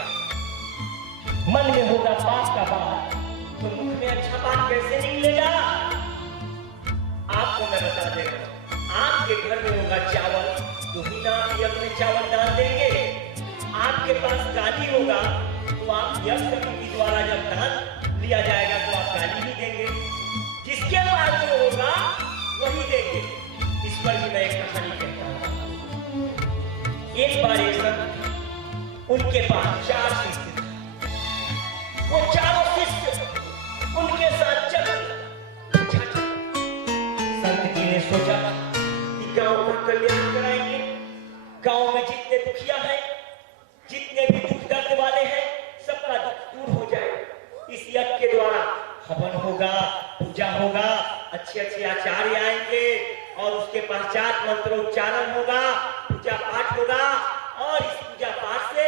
मन में होगा पाप का बात, तो मुख में अच्छा बात कैसे निकलेगा। आपको मैं बता दे रहा हूं, आपके घर में होगा चावल, तो ही ना आप यज्ञ में चावल डाल देंगे। आपके पास गाड़ी होगा, तो आप यज्ञ के द्वारा जब दान लिया जाएगा तो आप गाली ही देंगे। जिसके पास जो होगा वही देंगे। इस पर भी मैं एक कहानी कहता हूँ। एक बार एक संत, उनके पास 4 शिष्य थे। वो चारों शिष्य उनके साथ चल। संत जी ने सोचा कि गांव का कल्याण कराएंगे। गांव में जितने दुखिया हैं, जितने भी दुख दर्द वाले हैं, सबका दुख दूर हो जाएगा। इस यज्ञ के द्वारा हवन होगा, पूजा होगा, अच्छे अच्छे आचार्य आएंगे और उसके पश्चात मंत्रोच्चारण होगा, पूजा पाठ होगा और इस पूजा पाठ से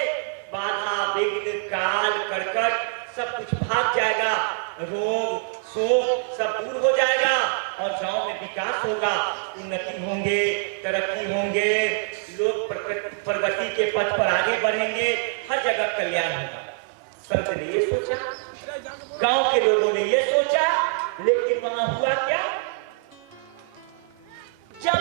बाधा विघ्न काल कर्कट सब कुछ भाग जाएगा। रोग शोक सब दूर हो जाएगा और गांव में विकास होगा, उन्नति होंगे, तरक्की होंगे, लोग प्रगति के पथ पर आगे बढ़ेंगे, हर जगह कल्याण होगा। संत ने ये सोचा, गांव के लोगों ने ये सोचा, लेकिन वहां हुआ क्या? जब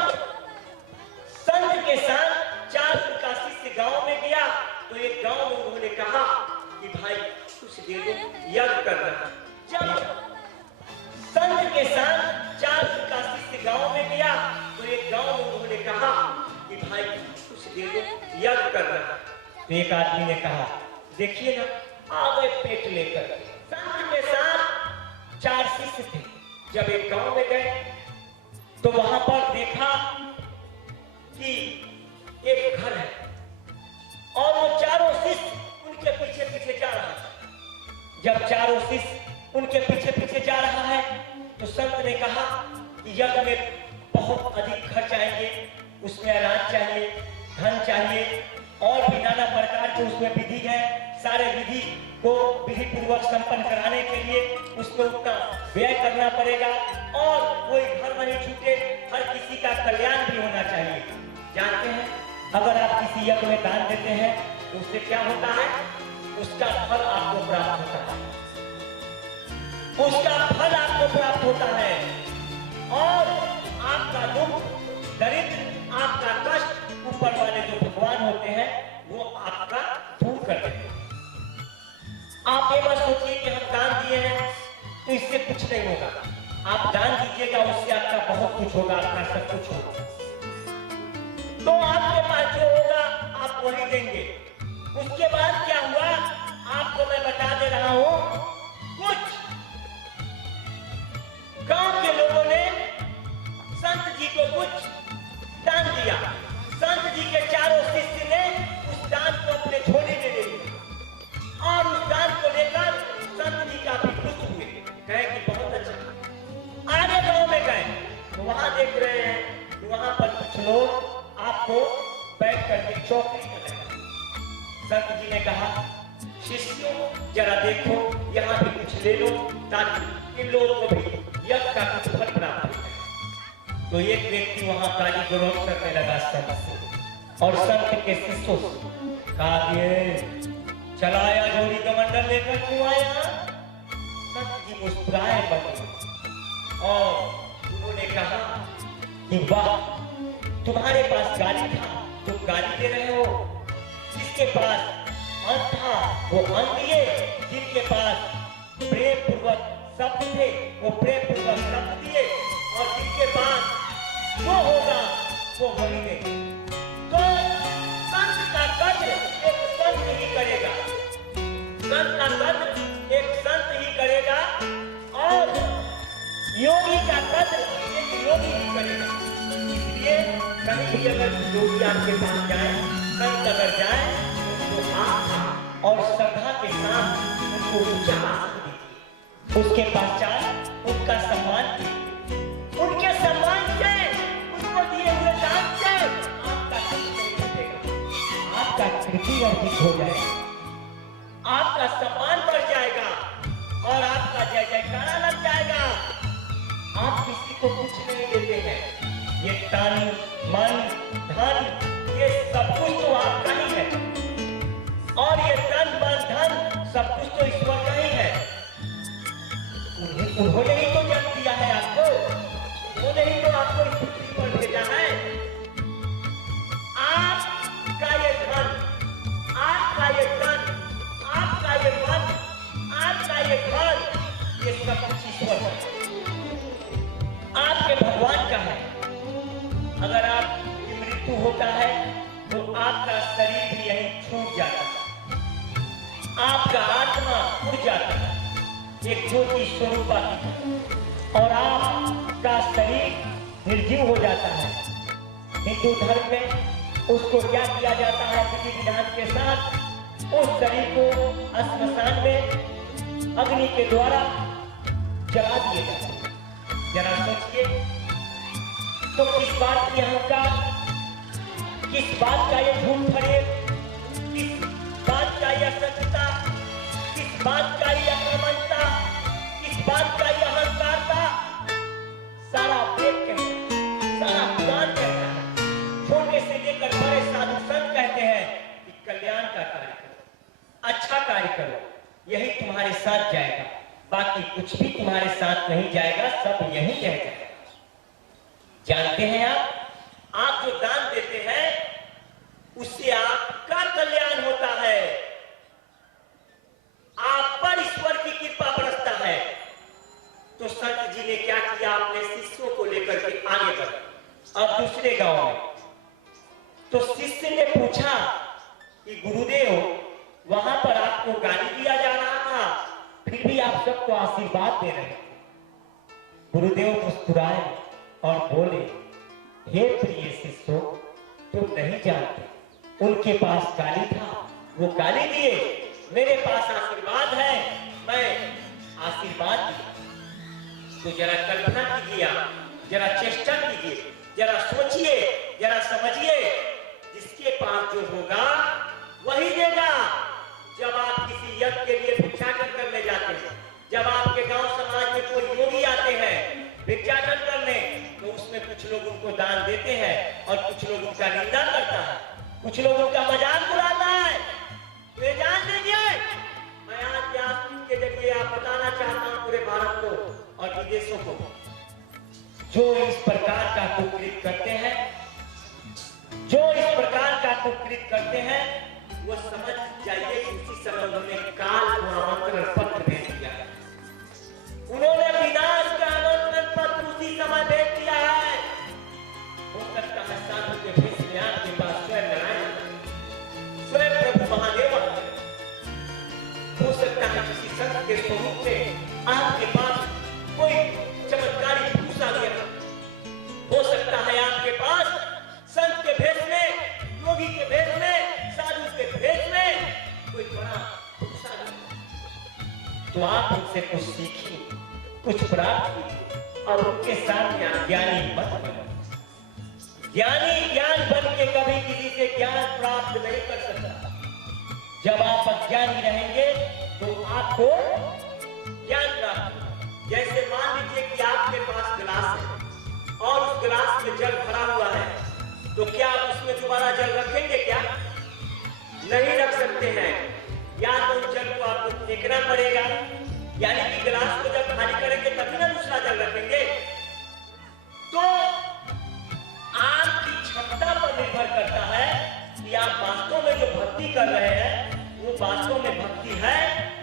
संत के साथ 4 उनका शिष्य गांव में गया तो एक गांव में उन्होंने कहा कि भाई कुछ दे दो, यज्ञ करना। जब संत के साथ 4 उनका शिष्य गांव में गया तो एक गांव में उन्होंने कहा कि भाई कुछ दे दो, यज्ञ करना। तो एक आदमी ने कहा, देखिए ना, आ गए पेट लेकर। संत के साथ 4 शिष्य थे। जब एक गांव में गए तो वहां पर देखा कि एक घर है और वो चारों शिष्य उनके पीछे पीछे जा रहा था। जब चारों शिष्य उनके पीछे पीछे जा रहा है तो संत ने कहा कि यज्ञ में बहुत अधिक खर्च आएंगे, उसमें अनाज चाहिए, धन चाहिए और भी नाना प्रकार के उसमें विधि है। सारे विधि को विधि पूर्वक संपन्न कराने के लिए उसमें उतना व्यय करना पड़ेगा और कोई घर नहीं छूटे, हर किसी का कल्याण भी होना चाहिए। जानते हैं, अगर आप किसी यज्ञ में दान देते हैं तो उससे क्या होता है? उसका फल आपको प्राप्त होता है, उसका फल आपको प्राप्त होता है और आपका दुख दरिद्र, आपका कष्ट ऊपर वाले जो भगवान होते हैं वो आपका दूर कर देते हैं। आप ये मत सोचिए कि हम दान दिए हैं तो इससे कुछ नहीं होगा। आप दान दीजिएगा, उससे आपका बहुत कुछ होगा, आपका सब कुछ होगा। तो आपके पास जो होगा आप वही देंगे। उसके बाद क्या हुआ आपको मैं बता दे रहा हूं। कुछ गांव के लोगों ने संत जी को कुछ दान दिया। संत जी के चारों शिष्य ने उस दान को अपने झोले में ले लिया और उस दान को लेकर संत जी काफी खुश हुए, कहे कि बहुत अच्छा। आगे गांव में गए तो वहां देख रहे हैं कि वहां पर कुछ लोग आपको बैठ करके चौकड़ी कर रहे हैं। संत जी ने कहा, शिष्यों जरा देखो, यहाँ भी कुछ ले लो ताकि इन लोगों को भी यज्ञ का कुछ फल प्राप्त हो। तो एक व्यक्ति वहां गाली गलौज करने लगा संत से और संत के शिष्यों से कहा, चलाया जोड़ी कमंडल लेकर क्यों आया? संत जी मुस्कुराए बने और उन्होंने कहा कि वाह, तुम्हारे पास गाली था, तुम गाली दे रहे हो। जिसके पास अन्न था वो अन्न दिए, जिनके पास प्रेम पूर्वक शब्द थे वो प्रेम पूर्वक शब्द दिए और जिनके पास जो होगा वो वही दे। तो संत का कद्र एक संत ही करेगा, संत का कद्र एक संत ही करेगा और योगी का कद्र एक योगी ही करेगा। इसलिए कहीं भी अगर योगी आपके पास जाए, संत अगर जाए, उनको आस्था और श्रद्धा के साथ उनको ऊंचा आसन दीजिए। उसके पश्चात उनका सम्मान कीजिए। उनके सम्मान से, उनको दिए हुए दान से आपका कुछ नहीं घटेगा, आपका कृति अर्जित हो जाएगा, आपका सम्मान बढ़ जाएगा और आपका जय जयकारा लग जाएगा। आप किसी को कुछ नहीं देते हैं, ये तन मन धन ये सब कुछ तो आपका ही है और ये तन मन धन सब कुछ तो ईश्वर का ही है। उन्होंने ही तो जन्म दिया है आपको, उन्होंने ही तो आपको इस पृथ्वी पर भेजा है। आपका ये धन, आपका ये तन, आपका ये सब कुछ ईश्वर है, आपके भगवान का है। अगर आपकी मृत्यु होता है तो आपका शरीर भी यहीं छूट जाता है, आपका आत्मा उड़ जाता है एक ज्योति स्वरूपा की, और आपका शरीर निर्जीव हो जाता है। हिंदू धर्म में उसको क्या किया जाता है, विधि विधान के साथ उस शरीर को श्मशान में अग्नि के द्वारा जला दिए जाते हैं। जरा सोचिए, तो किस बात की अहंकार, किस बात का ये झूठ फरेब, किस बात का ये असत्यता, किस बात का ये अक्रमणता, किस बात का ये अहंकारता। सारा वेद कहता है, सारा पुराण कहता है, छोटे से लेकर बड़े साधु संत कहते हैं कि कल्याण का कार्य करो, अच्छा कार्य करो, यही तुम्हारे साथ जाएगा, बाकी कुछ भी तुम्हारे साथ नहीं जाएगा, सब यही रह जाएगा। जानते हैं आप जो दान देते हैं उससे आपका कल्याण होता है, आप पर ईश्वर की कृपा बरसता है। तो संत जी ने क्या किया, अपने शिष्यों को लेकर के आगे बढ़े। अब दूसरे गांव में तो शिष्य ने पूछा कि गुरुदेव, वहां पर आपको गाली दिया जा रहा था, फिर भी आप सबको आशीर्वाद दे रहे थे। गुरुदेव मुस्कुराए और बोले, हे प्रिय शिष्यों, तुम नहीं जानते, उनके पास गाली था, वो गाली दिए, मेरे पास आशीर्वाद है, मैं आशीर्वाद दिया। तो जरा कल्पना कीजिए, जरा चेष्टा कीजिए, जरा सोचिए, जरा समझिए, जिसके पास जो होगा वही देगा। जब आप किसी यज्ञ के लिए भिक्षाटन करने जाते हैं, जब आपके गांव समाज में कोई योगी आते हैं भिक्षाटन करने, तो उसमें कुछ लोग उनको दान देते हैं और कुछ लोग उनका निंदा करता है, कुछ लोग उनका मजाक उड़ाता है। तो ये जान लीजिए, मैं आज व्यासपीठ के जरिए आप बताना चाहता हूं पूरे भारत को और विदेशों को, जो इस प्रकार का कुकृत करते हैं, जो इस प्रकार का कुकृत करते हैं, वो समझ जाइए इसी समय उन्होंने काल को आमंत्रण पत्र भेज दिया। उन्होंने विनाश का आमंत्रण पत्र उसी समय भेज दिया है। हो सकता है साधु के भेष में आपके पास स्वयं नारायण, स्वयं प्रभु महादेव, हो सकता है किसी संत के स्वरूप में आपके पास कोई चमत्कारी पुरुष आ गया, हो सकता है आपके पास संत के भेष में, योगी के भेष में, साधु के भेष में कोई बड़ा पुरुष आ गया। तो आप उनसे कुछ सीखिए, कुछ प्राप्त कीजिए और उनके सामने ज्ञानी मत बनो। ज्ञानी ज्ञान बन के कभी किसी से ज्ञान प्राप्त नहीं कर सकता। जब आप अज्ञानी रहेंगे तो आपको ज्ञान प्राप्त होगा। जैसे मान लीजिए कि आपके पास गिलास है और उस गिलास में जल भरा हुआ है, तो क्या आप उसमें दोबारा जल रखेंगे? क्या नहीं रख सकते हैं। या तो उस जल को आपको फेंकना पड़ेगा, यानी कि गिलास को जब खाली करेंगे तभी ना दूसरा जल रखेंगे। तो आपकी क्षमता पर निर्भर करता है कि आप वास्तव में जो भक्ति कर रहे हैं वो वास्तव में भक्ति है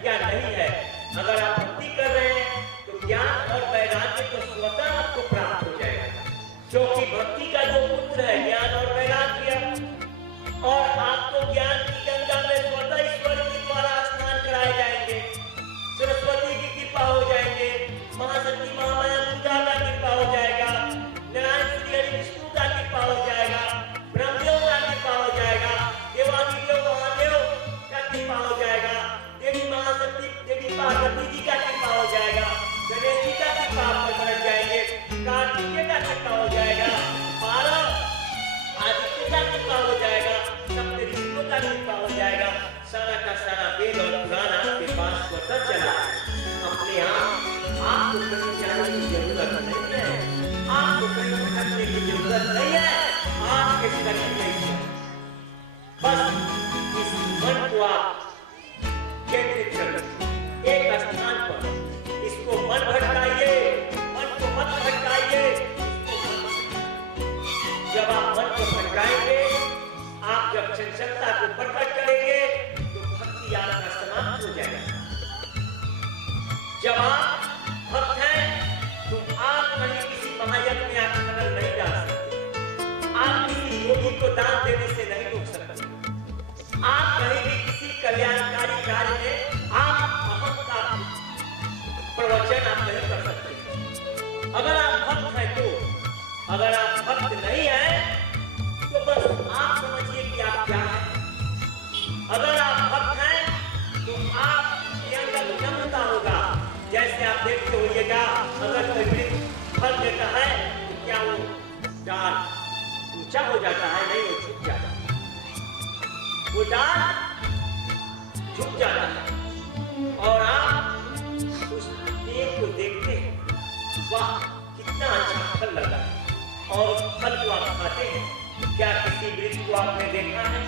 या नहीं है। अगर आप भक्ति कर रहे हैं तो ज्ञान और वैराग्य तो स्वतः आपको प्राप्त हो जाएगा, क्योंकि भक्ति का जो पुत्र है ज्ञान और वैराग्य, और आपको ज्ञान की गंगा में स्वतः ईश्वर के द्वारा स्नान कराए जाएंगे, सरस्वती की कृपा हो जाएंगे, महाशक्ति महामाया दुर्गा का कृपा हो जाएगा, नारायण श्री हरि विष्णु का कृपा हो जाएगा, ब्रह्मदेव का कृपा हो जाएगा, देवादिदेव महादेव का कृपा हो जाएगा, देवी महाशक्ति देवी पार्वती जी का कृपा हो जाएगा, गणेश जी का कृपा आप पर बरस जाएंगे, कार्तिकेय का कृपा हो जाएगा, आदित्य का कृपा हो जाएगा, सप्त ऋषियों का कृपा हो जाएगा। सारा का सारा वेद और पुराण आपके पास स्वतः चला है। अपने आप आपको कहीं जाने की जरूरत नहीं है, आपको कहीं भटकने की जरूरत नहीं है, आपके शरीर में ही है। बस इस मन को आप केंद्रित करें एक स्थान पर, इसको मन भटकाइए, मन को मत भटकाइए। जब आप मन को भटकाएंगे, आप जब चंचलता को प्रकट करेंगे तो भक्ति आपका समाप्त हो जाएगा। जब आप दान देने से नहीं रोक सकते। आप कहीं भी किसी कल्याणकारी कार्य में आप अहम का प्रवचन आप नहीं कर सकते। अगर आप भक्त हैं तो, अगर आप भक्त नहीं हैं तो बस आप समझिए कि आप क्या हैं। अगर आप भक्त हैं तो आपके अंदर नम्रता होगा। जैसे आप देखते होइएगा, अगर कोई वृक्ष फल देता है तो क्या वो डाल ऊंचा हो जाता है? नहीं, वो झुक जाता है। वो डाल झुक जाता है। और आप उस पेड़ को देखते हैं, वाह कितना अच्छा फल लगा है, और फल को आप खाते हैं। क्या किसी वृक्ष को आपने देखा है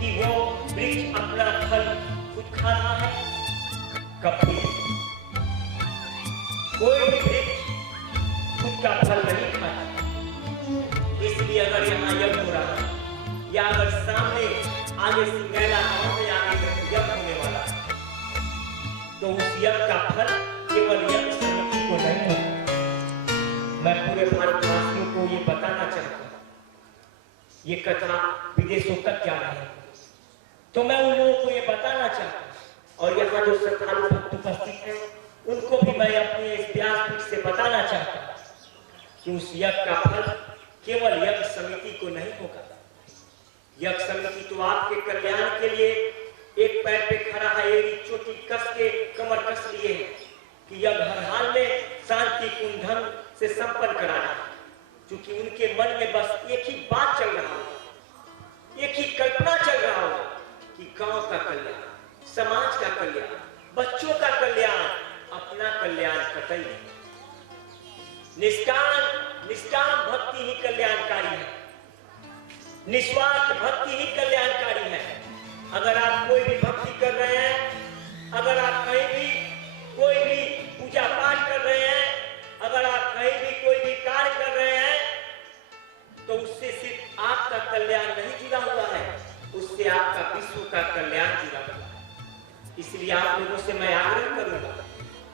कि वो वृक्ष अपना फल खुद खा रहा है? कभी कोई भी वृक्ष खुद का फल नहीं खाता। इसलिए अगर यहाँ यज्ञ हो रहा है या अगर सामने आगे सिंगैला गांव में आगे यज्ञ होने वाला है, तो उस यज्ञ का फल केवल यज्ञ समिति को नहीं होगा। मैं पूरे भारतवासियों को ये बताना चाहता हूँ, ये कथा विदेशों तक जा रही है, तो मैं उन लोगों को ये बताना चाहता हूँ। और यहाँ जो श्रद्धालु भक्त उपस्थित हैं उनको भी मैं अपने इस व्यासपीठ से बताना चाहता हूँ कि उस यज्ञ का फल केवल यज्ञ समिति को नहीं होगा। यज्ञ समिति तो आपके कल्याण के लिए एक पैर पे खड़ा है, एक चोटी कस के कमर कस लिए है कि यज्ञ हर हाल में शांति पूर्ण ढंग से संपन्न कराना है। क्योंकि उनके मन में बस एक ही बात चल रहा होगा, एक ही कल्पना चल रहा होगा कि गांव का कल्याण, समाज का कल्याण, बच्चों का कल्याण, अपना कल्याण कतई नहीं। निष्काम भक्ति ही कल्याणकारी है, निस्वार्थ भक्ति ही कल्याणकारी है। अगर आप कोई भी भक्ति कर रहे हैं, अगर आप कहीं भी कोई भी पूजा पाठ कर रहे हैं, अगर आप कहीं भी कोई भी कार्य कर रहे हैं, तो उससे सिर्फ आपका कल्याण नहीं जुड़ा हुआ है, उससे आपका विश्व का कल्याण जुड़ा हुआ है। इसलिए आप लोगों से मैं आग्रह करूंगा,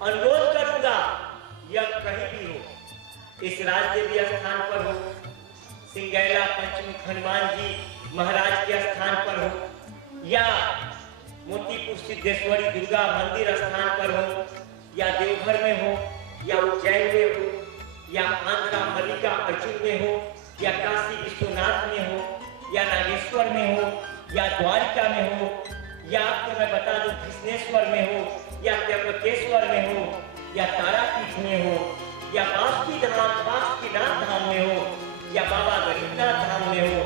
अनुरोध करूंगा, यह कहीं भी हो, इस राजदेवी स्थान पर हो, सिंगैला पंचमुख हनुमान जी महाराज के स्थान पर हो, या मोतीपुर सिद्धेश्वरी दुर्गा मंदिर स्थान पर हो, या देवघर में हो, या उज्जैन में हो, या आंध्रा मल्लिका अर्जुन में हो, या काशी विश्वनाथ में हो, या नागेश्वर में हो, या द्वारिका में हो, या आपको मैं बता दूं कृष्णेश्वर में हो, या त्र्यंबकेश्वर में हो, या तारापीठ में हो, या बासुकीनाथ धाम में हो, या बाबा गरीबनाथ धाम में हो,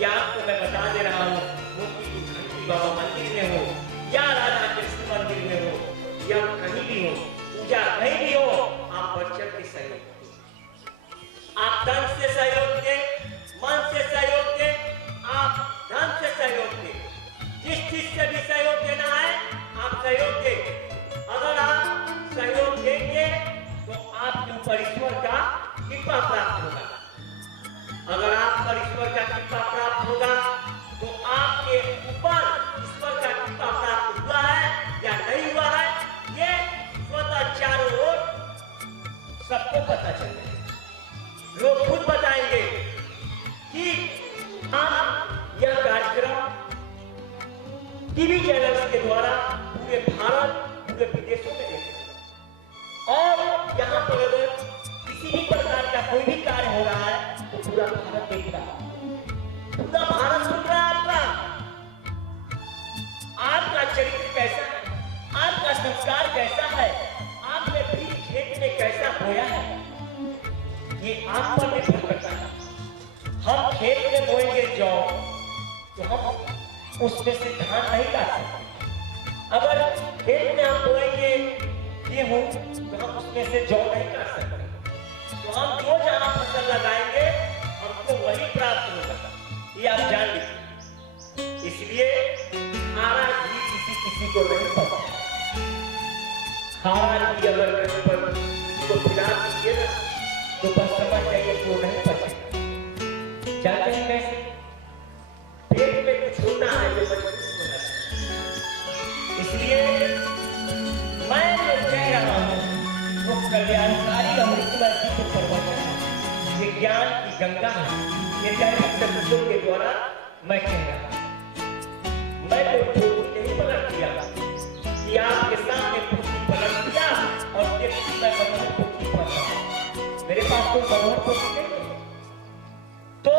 या आपको मैं बता दे रहा हूँ मोतीपुर घंटी बाबा मंदिर में हो, या राधा कृष्ण मंदिर में हो, या कहीं भी हो, पूजा कहीं भी हो, आप बढ़ चढ़ के सहयोग दें। आप तन से सहयोग दें, मन से सहयोग दें, आप धन से सहयोग दें, जिस चीज से भी सहयोग देना है आप सहयोग दें। अगर आप सहयोग देंगे तो आपके ऊपर ईश्वर का कृपा प्राप्त होगा। अगर आप पर ईश्वर का कृपा प्राप्त होगा तो आपके ऊपर ईश्वर का कृपा प्राप्त हुआ है या नहीं हुआ है, ये स्वतः चारों ओर सबको पता चलेगा। लोग खुद बताएंगे कि हाँ यह कार्यक्रम टीवी चैनल्स के द्वारा पूरे भारत, पूरे विदेशों में देखा, और यहाँ पर अगर किसी भी प्रकार का कोई भी कार्य हो रहा है तो पूरा भारत देख रहा है, पूरा भारत सुन रहा है आपका चरित्र कैसा है, आपका संस्कार कैसा है, आपने भी खेत में कैसा बोया है, ये आप पर निर्भर करता है। हम खेत में बोएंगे जौ तो हम उसमें से धान नहीं काट सकते। अगर खेत में हम बोएंगे गेहूं तो हम उसमें से जौ नहीं काट सकते। तो हम जो जहां फसल लगाएंगे हमको वही प्राप्त होगा, ये आप जान लीजिए। इसलिए खारा घी किसी को नहीं पसंद। खारा घी अगर कहीं पर किसी को खिला दीजिए ना तो बस समझ जाइए वो नहीं पचेगा। जानते हैं कैसे? पेट में कुछ होता है जो मजबूत होना चाहिए। इसलिए मैं जो कह रहा हूँ वो कल्याणकारी अमृतमय प्रवचन है। ये ज्ञान की गंगा है, ये दैनिक संदेशों के द्वारा मैं कह रहा हूं। मैं तो धोती नहीं पलट दिया कि आपके सामने धोती पलट दिया और देखती मैं मनोहर पोथी पढ़ रहा हूं। मेरे पास कोई मनोहर पोथी नहीं है। तो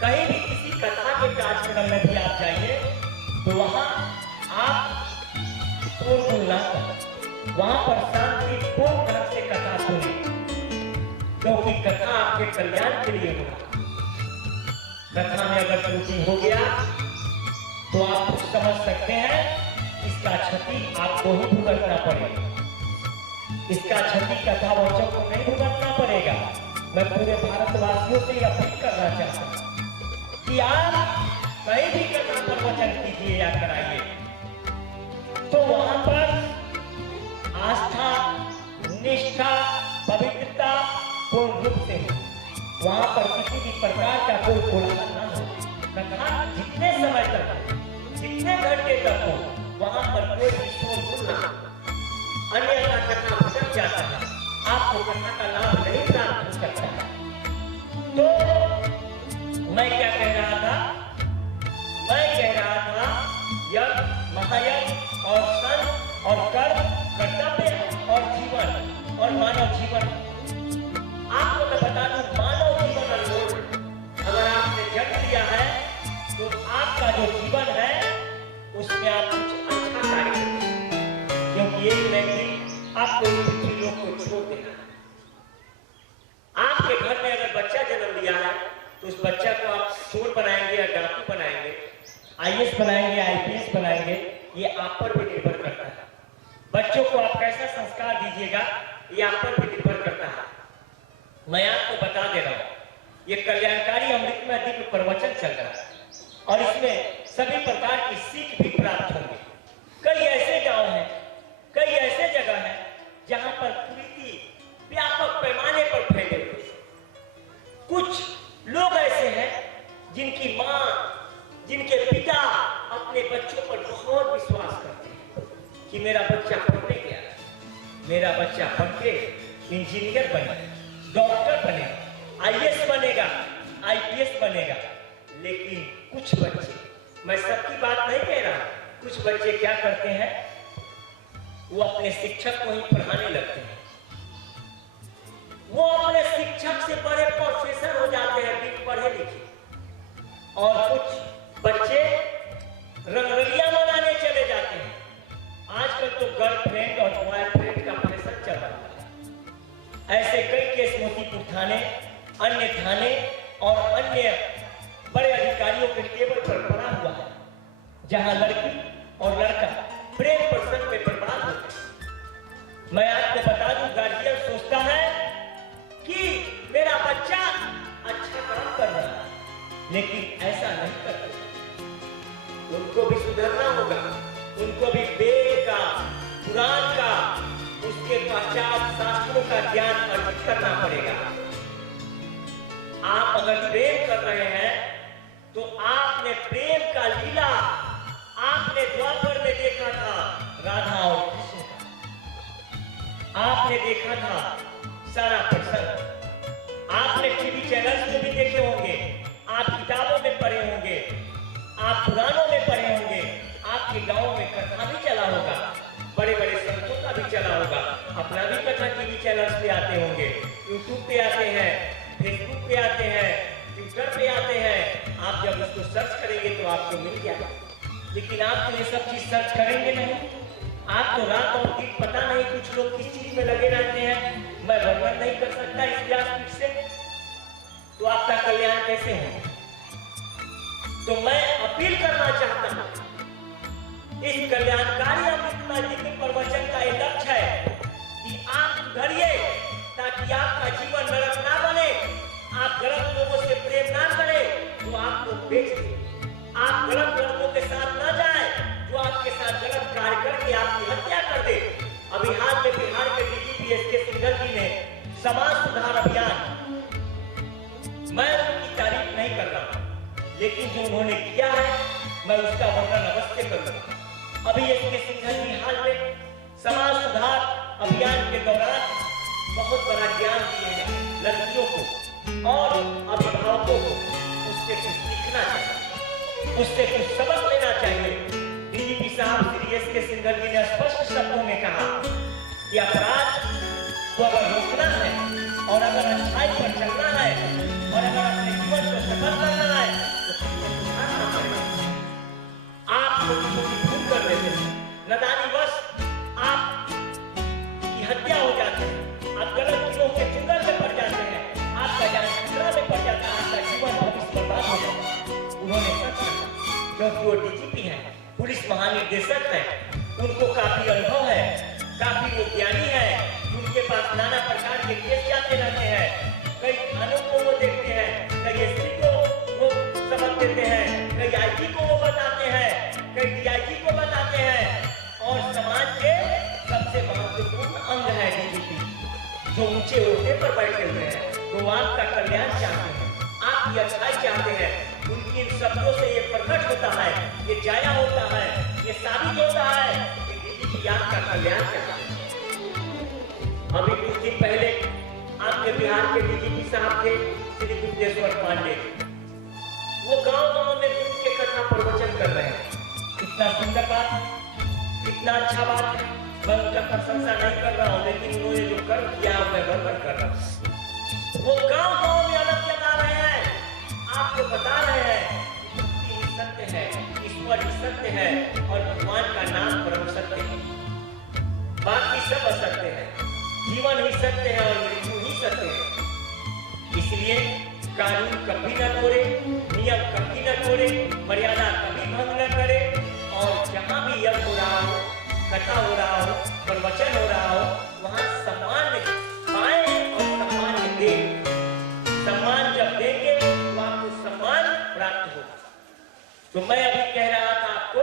कहीं भी किसी कथा के कार्यक्रम में भी आप जाइए तो वहां आप वहां पर शांतिपूर्ण ढंग से कथा सुने, क्योंकि कथा आपके कल्याण के लिए होगा। कथा में अगर त्रुटि हो गया तो आप समझ सकते हैं इसका क्षति आपको ही भुगतना पड़ेगा। इसका क्षति कथावाचक को नहीं भुगतना पड़ेगा। मैं पूरे भारतवासियों से अपील करना चाहता हूं कि आप कहीं भी कथा प्रवचन कीजिए या कराइए तो वहां पर आस्था, निष्ठा, पवित्रता पूर्ण रूप से हो। वहां पर किसी भी प्रकार का कोई कोलाहल ना हो। कथा जितने समय तक हो, जितने घंटे तक हो, वहां पर कोई भी शोर ना हो। अन्यथा कथा भटक जाता है, आपको कथा का लाभ नहीं प्राप्त हो सकता है। तो मैं क्या कह रहा था? मैं कह रहा था यज्ञ, महायज्ञ और संत और कर्म, कर्तव्य और जीवन और मानव जीवन। आपको मैं बता दूं, मानव जीवन अनमोल। अगर आपने जन्म लिया है तो आपका जो जीवन है उसमें आप कुछ अच्छा कार्य करें, क्योंकि एक व्यक्ति आपको पृथ्वी लोक को छोड़ देना है। आपके घर में अगर बच्चा जन्म लिया है तो उस बच्चा को आप चोर बनाएंगे या डाकू बनाएंगे, IAS बनाएंगे, IPS बनाएंगे, ये आप पर भी निर्भर करता है। बच्चों को आप कैसा संस्कार दीजिएगा ये आप पर भी निर्भर करता है। मैं आपको बता दे रहा हूं, ये कल्याणकारी अमृतमय दिव्य प्रवचन चल रहा है और इसमें सभी प्रकार की सीख भी प्राप्त होंगी। कई ऐसे गांव हैं, कई ऐसे जगह हैं जहां पर कुरीति व्यापक पैमाने पर फैले हुए। कुछ लोग ऐसे हैं जिनकी मां, जिनके पिता अपने बच्चों पर बहुत विश्वास करते हैं कि मेरा बच्चा पढ़ने गया, मेरा बच्चा पढ़ के इंजीनियर बनेगा, डॉक्टर बनेगा, IAS बनेगा, IPS बनेगा। लेकिन कुछ बच्चे, मैं सबकी बात नहीं कह रहा, कुछ बच्चे क्या करते हैं, वो अपने शिक्षक को ही पढ़ाने लगते हैं। वो अपने शिक्षक से बड़े प्रोफेसर हो जाते हैं बिन पढ़े लिखे। और कुछ बच्चे रंगरलिया मनाने चले जाते हैं। आजकल तो गर्लफ्रेंड और बॉयफ्रेंड का फैशन चल रहा है। ऐसे कई केस मोतीपुर थाने, अन्य थाने और अन्य बड़े अधिकारियों के टेबल पर पड़ा हुआ है, जहां लड़की और लड़का प्रेम प्रसंग में बर्बाद होते हैं। मैं आपको बता दूं, गार्जियन सोचता है कि मेरा बच्चा अच्छा काम कर रहा है, लेकिन ऐसा नहीं करते। उनको भी सुधरना होगा, उनको भी वेद का, पुराण का, उसके पश्चात शास्त्रों का ज्ञान अर्जित करना पड़ेगा। आप अगर प्रेम कर रहे हैं तो आपने प्रेम का लीला आपने द्वापर में देखा था, राधा और कृष्ण का आपने देखा था सारा प्रसंग। आपने टीवी चैनल्स में भी देखे होंगे, आप किताबों में पढ़े होंगे, आप पुराणों में पढ़े होंगे, आपके गांव में कथा भी चला होगा, बड़े बड़े संतों का भी चला होगा। अपना भी कथा टीवी चैनल्स पे आते होंगे, यूट्यूब पे आते हैं, फेसबुक पे आते हैं, ट्विटर पे आते हैं। आप जब उसको सर्च करेंगे तो आपको मिल जाएगा। लेकिन आप तो ये सब चीज सर्च करेंगे नहीं। आप तो रात और दिन पता नहीं कुछ लोग किस चीज में लगे रहते हैं, मैं वर्णन नहीं कर सकता इस व्यासपीठ से। तो आपका कल्याण कैसे हो? तो मैं अपील करना चाहता हूं, इस कल्याणकारी अमृतमय दिव्य प्रवचन का एक लक्ष्य है कि आप सुधरिए, ताकि आपका जीवन नरक ना बने, आप गलत लोगों से प्रेम ना करें जो आपको बेच दे, आप गलत लोगों के साथ ना जाए जो आपके साथ गलत कार्य करके आपकी हत्या कर दे। अभी हाल में बिहार के DGP SK सिंघल जी ने समाज सुधार अभियान, मैं उनकी तारीफ नहीं कर रहा, लेकिन जो उन्होंने किया है मैं उसका वर्णन अवश्य करूंगा। अभी SK सिंघल जी हाल में समाज सुधार अभियान के दौरान बहुत बड़ा ज्ञान दिए हैं लड़कियों को। और अभिभावकों को उससे कुछ सीखना चाहिए, उससे कुछ सबक लेना चाहिए। डीजीपी साहब श्री एस.के. सिंघल जी ने स्पष्ट शब्दों में कहा कि अपराध को अगर रोकना है और अगर अच्छाई पर चलना है और अगर अपने जीवन को सफल करना है तो सुधारना पड़ेगा। आप छोटी छोटी भूल कर लेते हैं, नादानीवश आप की हत्या हो जाती है, आप गलत चीजों के चुंगल में पड़ जाते हैं, आपका जान खतरा में पड़ जाता है, आपका जीवन भविष्य बर्बाद हो जाता है। उन्होंने सच कहा क्योंकि वो डीजीपी है, पुलिस महानिदेशक है, उनको काफी अनुभव है, काफी वो ज्ञानी है, उनके पास नाना प्रकार के केस जाते रहते हैं, कई थानों को वो देखते हैं, कई एसपी को वो सबक देते हैं, कई आईजी को वो बताते हैं, कई डीआईजी को बताते हैं, और समाज के सबसे महत्वपूर्ण अंग है डीजीपी, जो ऊंचे ओहदे पर बैठे हुए हैं, तो आपका कल्याण चाहते हैं, आपकी अच्छाई चाहते हैं। उनकी इन शब्दों से ये प्रकट होता है, ये जाया होता है, ये साबित होता है कि डीजीपी आपका कल्याण चाहते हैं। अभी कुछ दिन पहले आपके बिहार के डीजीपी साहब थे श्री गुप्तेश्वर पांडे, वो गांव-गांव में गुरु के कथा प्रवचन कर रहे हैं। कितना सुंदर बात, कितना अच्छा बात है। मैं उनका प्रशंसा नहीं कर रहा हूँ, लेकिन उन्होंने जो कर्म किया मैं बरबर कर रहा हूँ। वो गांव-गांव में अलग जगा रहे हैं, आपको बता रहे हैं मुक्ति ही सत्य है, ईश्वर ही सत्य है और भगवान का नाम परम सत्य है, बाकी सब असत्य है। जीवन ही सत्य है और मृत्यु ही सत्य है। इसलिए कानून कभी न तोड़े, नियम कभी न तोड़े, मर्यादा कभी भंग न करे, और जहां भी यज्ञ हो रहा हो, कथा हो रहा हो, प्रवचन हो रहा हो, वहां सम्मान पाएं और सम्मान दें। सम्मान जब देंगे तो आपको सम्मान प्राप्त होगा। तो मैं अभी कह रहा था आपको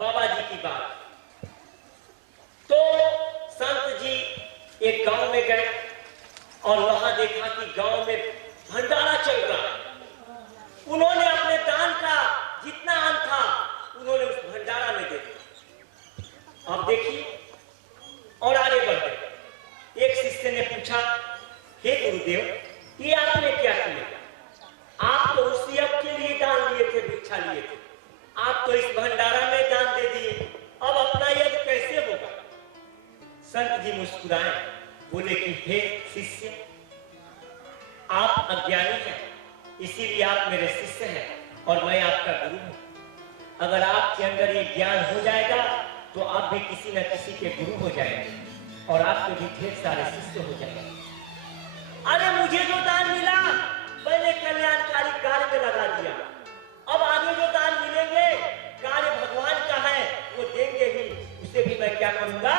बाबा जी की बात। तो संत जी एक गांव में गए और वहां देखा कि गांव में भंडारा चल रहा है। उन्होंने अपने दान का जितना अन्न था उन्होंने उस भंडारा में दे दिया। अब देखिए और आगे बढ़ गए। एक शिष्य ने पूछा, हे गुरुदेव, ये आपने क्या किया? आप तो उस यज्ञ के लिए दान लिए थे, भिक्षा लिए थे, आप तो इस भंडारा में दान दे दिए, अब अपना यज्ञ कैसे होगा? संत जी मुस्कुराए, बोले कि हे शिष्य, आप अज्ञानी हैं, इसीलिए आप मेरे शिष्य हैं और मैं आपका गुरु हूं। अगर आपके अंदर ये ज्ञान हो जाएगा तो आप भी किसी न किसी के गुरु हो जाएंगे और आपके भी ढेर सारे शिष्य हो जाएंगे। अरे मुझे जो दान मिला मैंने कल्याणकारी कार्य में लगा दिया, अब आगे जो दान मिलेंगे कार्य भगवान का है, वो देंगे ही, उसे भी मैं क्या करूंगा,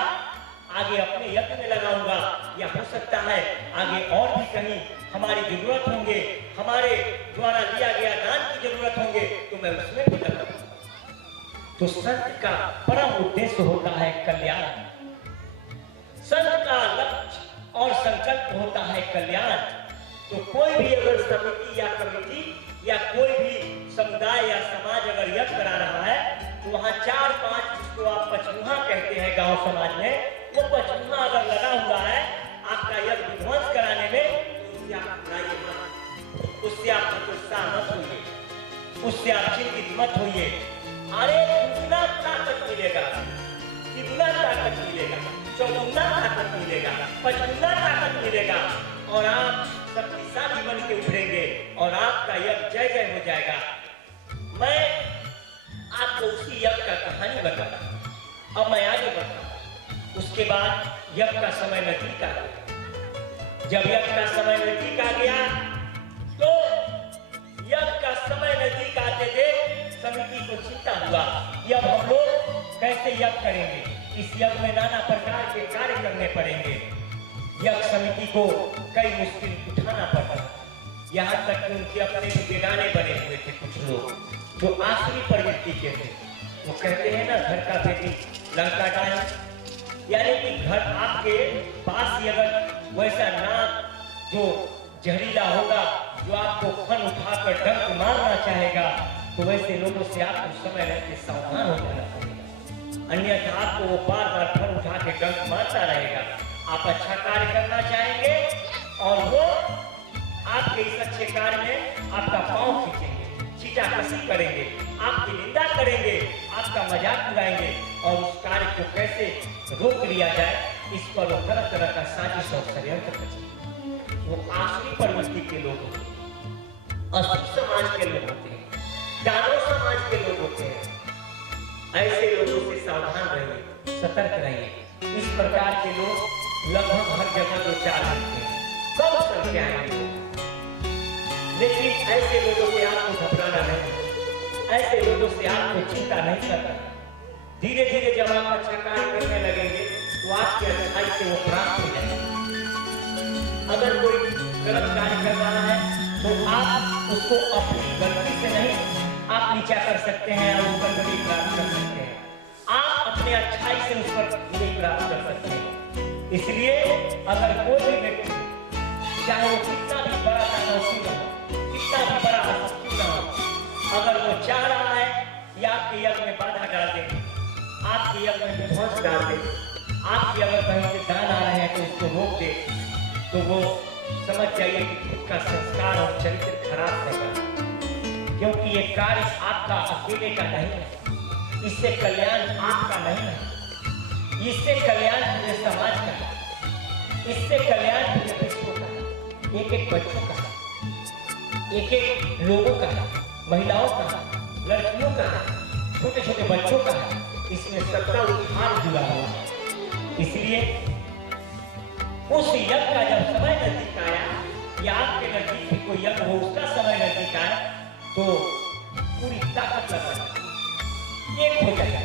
आगे अपने यज्ञ में लगाऊंगा, या हो सकता है आगे और भी कहीं हमारी जरूरत होंगे, हमारे द्वारा दिया गया दान की जरूरत होंगे, तो मैं उसमें भी लगाऊंगा। तो संत का परम उद्देश्य होता है कल्याण, संत का लक्ष्य और संकल्प होता है कल्याण। तो कोई भी अगर समिति या कमेटी या कोई भी समुदाय या समाज अगर यज्ञ करा रहा है तो वहां 4-5 जिसको आप पचमुहा कहते हैं गांव समाज में, वो पचमुहा अगर लगा हुआ है आपका यज्ञ विध्वंस कराने में, तो उससे आप घबराइए मत, उससे आप हतोत्साह मत होइए, उससे आप चिंतित मत होइए। अरे दुगना ताकत मिलेगा, तिगुना ताकत मिलेगा, चौगुना ताकत मिलेगा, पचगुना ताकत मिलेगा और आप शक्तिशाली बन के उभरेंगे और आपका यज्ञ जय जय हो जाएगा। मैं आपको उसी यज्ञ का कहानी बताता, अब मैं आगे बढ़ता हूं। उसके बाद यज्ञ का समय नजदीक आ गया। जब यज्ञ का समय नजदीक आ गया तो यज्ञ का समय नजदीक आते थे समिति को चिंता हुआ कि अब हम लोग कैसे यज्ञ करेंगे, इस यज्ञ में नाना प्रकार के कार्य करने पड़ेंगे। यज्ञ समिति को कई मुश्किल उठाना पड़ा, यहाँ तक कि उनके अपने बेगाने बने हुए थे कुछ लोग जो आसुरी प्रवृत्ति के थे। वो कहते हैं ना, घर का बेटी लंका डाले, यानी कि घर आपके पास ही अगर वैसा नाक जो जहरीला होगा, जो आपको फन उठाकर डंक मारना चाहेगा, तो वैसे लोगों से आपको समय रहते सावधान हो जाना पड़ेगा, अन्यथा आपको वो बार बार फन उठा के डंक मारता रहेगा। आप अच्छा कार्य करना चाहेंगे और वो आपके खींचाकशी करेंगे, आपकी निंदा करेंगे, आपका मजाक उड़ाएंगे और उस कार्य को कैसे रोक लिया जाए, इस पर वो तरह तरह का साजिश और षड्यंत्र रचेंगे। वो आसुरी प्रवृत्ति के लोग होते हैं, असुर समाज के लोग होते हैं, दानव समाज के लोग होते हैं। ऐसे लोगों से सावधान रहिए, सतर्क रहिए। इस प्रकार के लोग लगभग हर जगह दो चार होते हैं, कम संख्याएं हैं, लेकिन ऐसे लोगों से आपको घबराना नहीं, ऐसे लोगों से आपको चिंता नहीं करना। धीरे धीरे जब आप अच्छा कार्य करने लगेंगे तो आपकी अच्छाई से वो प्राप्त हो जाएंगे। अगर कोई गलत कार्य कर रहा है तो आप उसको अपनी गलती से नहीं आप नीचा कर सकते हैं और उस पर विजय प्राप्त कर सकते हैं। आप अपने अच्छाई से उस पर विजय प्राप्त कर सकते हैं। इसलिए अगर कोई भी व्यक्ति, चाहे वो कितना भी बड़ा दानव क्यों ना हो, कितना भी बड़ा असुर क्यों ना हो, अगर वो चाह रहा है कि आपके यज्ञ में बाधा डाल दे, आपके यज्ञ में विध्वंस डाल दे, आपके अगर कहीं से दान आ रहे हैं तो उसको रोक दे, तो वो समझ जाइए कि खुद का संस्कार और चरित्र खराब होगा। क्योंकि ये कार्य आपका अकेले का नहीं है, इससे कल्याण आपका नहीं है, इससे कल्याण पूरे समाज का है, इससे कल्याण पूरे विश्व का है, एक एक बच्चों का है, एक एक लोगों का है, महिलाओं का है, लड़कियों का है, छोटे छोटे बच्चों का है। इसमें सबका उत्थान जुड़ा हुआ है। इसलिए उस यज्ञ का जब समय नजदीक आया या आपके नजदीक भी कोई यज्ञ हो, उसका समय नजदीक आया तो पूरी ताकत लगा एक हो जाए,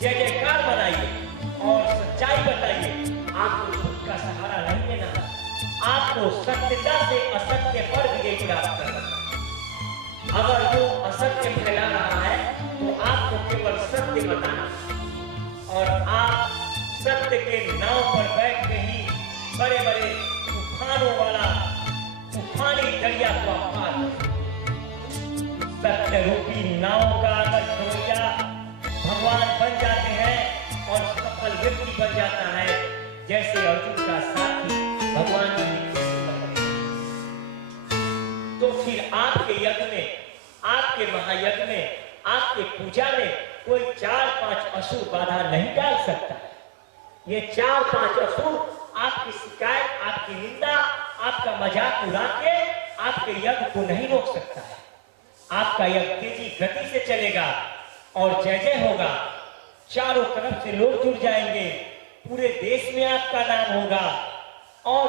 जय जयकार बनाइए और सच्चाई बताइए। आपको खुद का सहारा नहीं लेना, आपको सत्यता से असत्य पर विजय प्राप्त करना। अगर वो असत्य फैला रहा है तो आपको केवल सत्य बताना और आप सत्य के नाव पर बैठ के ही बड़े बड़े तूफानों वाला तूफानी दरिया को आप पार कर। सत्य रूपी नाव का अगर खरोया भगवान बन जाते हैं और सफल व्यक्ति बन जाता है, जैसे अर्जुन का साथी भगवान की तो फिर आपके यज्ञ में, आपके महायज्ञ में, आपके पूजा में कोई 4-5 असुर बाधा नहीं डाल सकता। ये 4-5 असुर आपकी शिकायत, आपकी निंदा, आपका मजाक उड़ा के आपके यज्ञ को नहीं रोक सकता है। आपका यज्ञ तेजी गति से चलेगा और जय जय होगा, चारों तरफ से लोग जुड़ जाएंगे, पूरे देश में आपका नाम होगा। और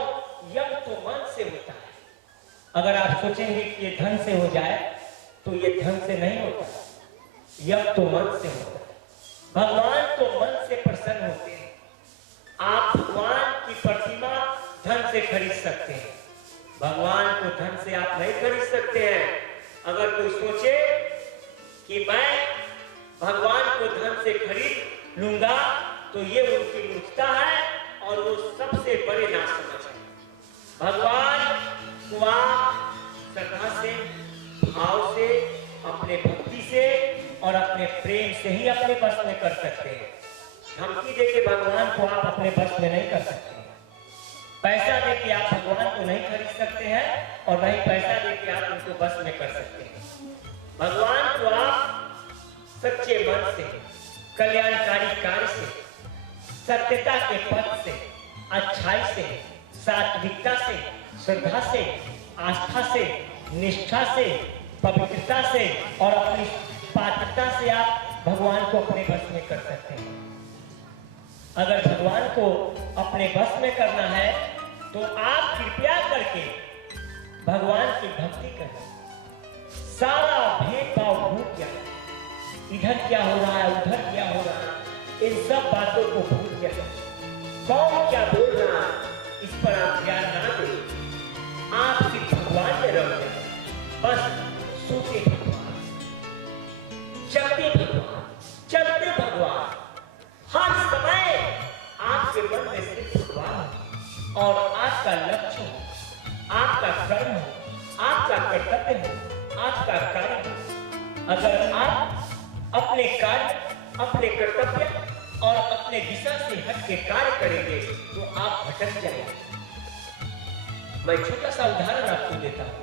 यज्ञ तो मन से होता है। अगर आप सोचेंगे कि ये धन से हो जाए तो ये धन से नहीं होता, यज्ञ तो मन से होता है। भगवान तो मन से प्रसन्न होते हैं। आप भगवान की प्रतिमा धन से खरीद सकते हैं, भगवान को धन से आप नहीं खरीद सकते हैं। अगर कोई सोचे कि मैं भगवान को धन से खरीद लूंगा तो ये उनकी मूर्खता है और वो सबसे बड़े नासमझ है। भगवान को आप श्रद्धा से, भाव से, अपने भक्ति से और अपने प्रेम से ही अपने बस में कर सकते हैं। धमकी देके भगवान को आप अपने बस में नहीं कर सकते हैं। पैसा देके आप भगवान को नहीं खरीद सकते हैं और नहीं पैसा देके आप उनको बस में कर सकते हैं। भगवान को आप सच्चे मन से, कल्याणकारी कार्य से, सत्यता के पथ से, अच्छाई से, सात्विकता से, श्रद्धा से, आस्था से, निष्ठा से, पवित्रता से और अपनी पात्रता से आप भगवान को अपने बस में कर सकते हैं। अगर भगवान को अपने बस में करना है तो आप कृपया करके भगवान की भक्ति करें, सारा भेदभाव भूल जाए, इधर क्या हो रहा है, उधर क्या हो रहा है, इन सब बातों को भूल जाए। कौन क्या बोल रहा है इस पर आप ध्यान ना दें, आप सिर्फ भगवान में रह जाए। बस सोचे भगवान, चलते भगवान, चलते भगवान, हर समय आपके मन में सिर्फ भगवान है और आपका लक्ष्य हो, आपका कर्म हो, आपका कर्तव्य हो, आपका कार्य हो। अगर आप अपने कार्य, अपने कर्तव्य और अपने दिशा से हट के कार्य करेंगे तो आप भटक जाएंगे। मैं छोटा सा उदाहरण आपको देता हूं।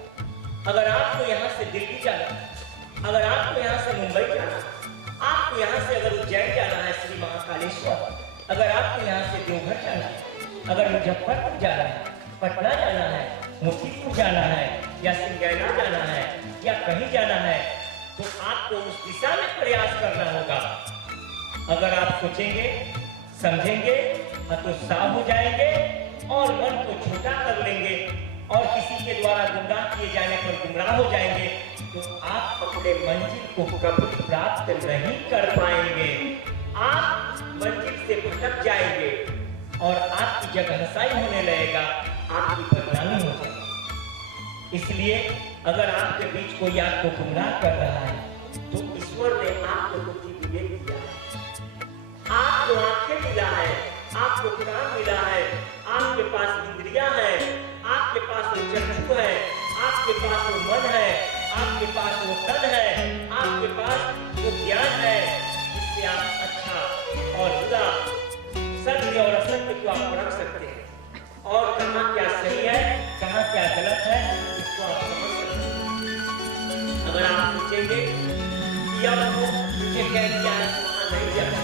अगर आपको यहां से दिल्ली जाना है अगर आपको यहाँ से मुंबई जाना है, आपको यहाँ से अगर उज्जैन जाना है श्री महाकालेश्वर, अगर आपको यहाँ से देवघर जाना है, अगर मुजफ्फरपुर जाना है, पटना जाना है, मोतीपुर जाना है या सिंगैना जाना है या कहीं जाना है, तो आपको उस दिशा में प्रयास करना होगा। अगर आप सोचेंगे, समझेंगे, हतोत्साह हो जाएंगे और मन को छोटा कर लेंगे और किसी के द्वारा गुमराह किए जाने पर गुमराह हो जाएंगे, तो आप अपने मंजिल को कभी प्राप्त नहीं कर पाएंगे। आप मंजिल से भटक जाएंगे और आपकी जगह हसाई होने लगेगा, आपकी बदनामी हो जाएगी। इसलिए अगर आपके बीच कोई आपको गुमराह कर रहा है, तो ईश्वर ने आपको बुद्धि विवेक दिया है, आपको आंखें मिला है, आपको कान मिला है, आपके पास इंद्रियां हैं, आपके पास वो चक्षु है, आपके पास वो मन है, आपके पास वो तन है, आपके पास वो ज्ञान है, जिससे आप अच्छा और बुरा, सत्य और असत्य को आप परख सकते हैं और कहाँ क्या सही है, कहाँ क्या गलत है, इसको आप समझ सकते हैं। अगर आप पूछेंगे कि अब मुझे क्या किया है, वहां नहीं जाना,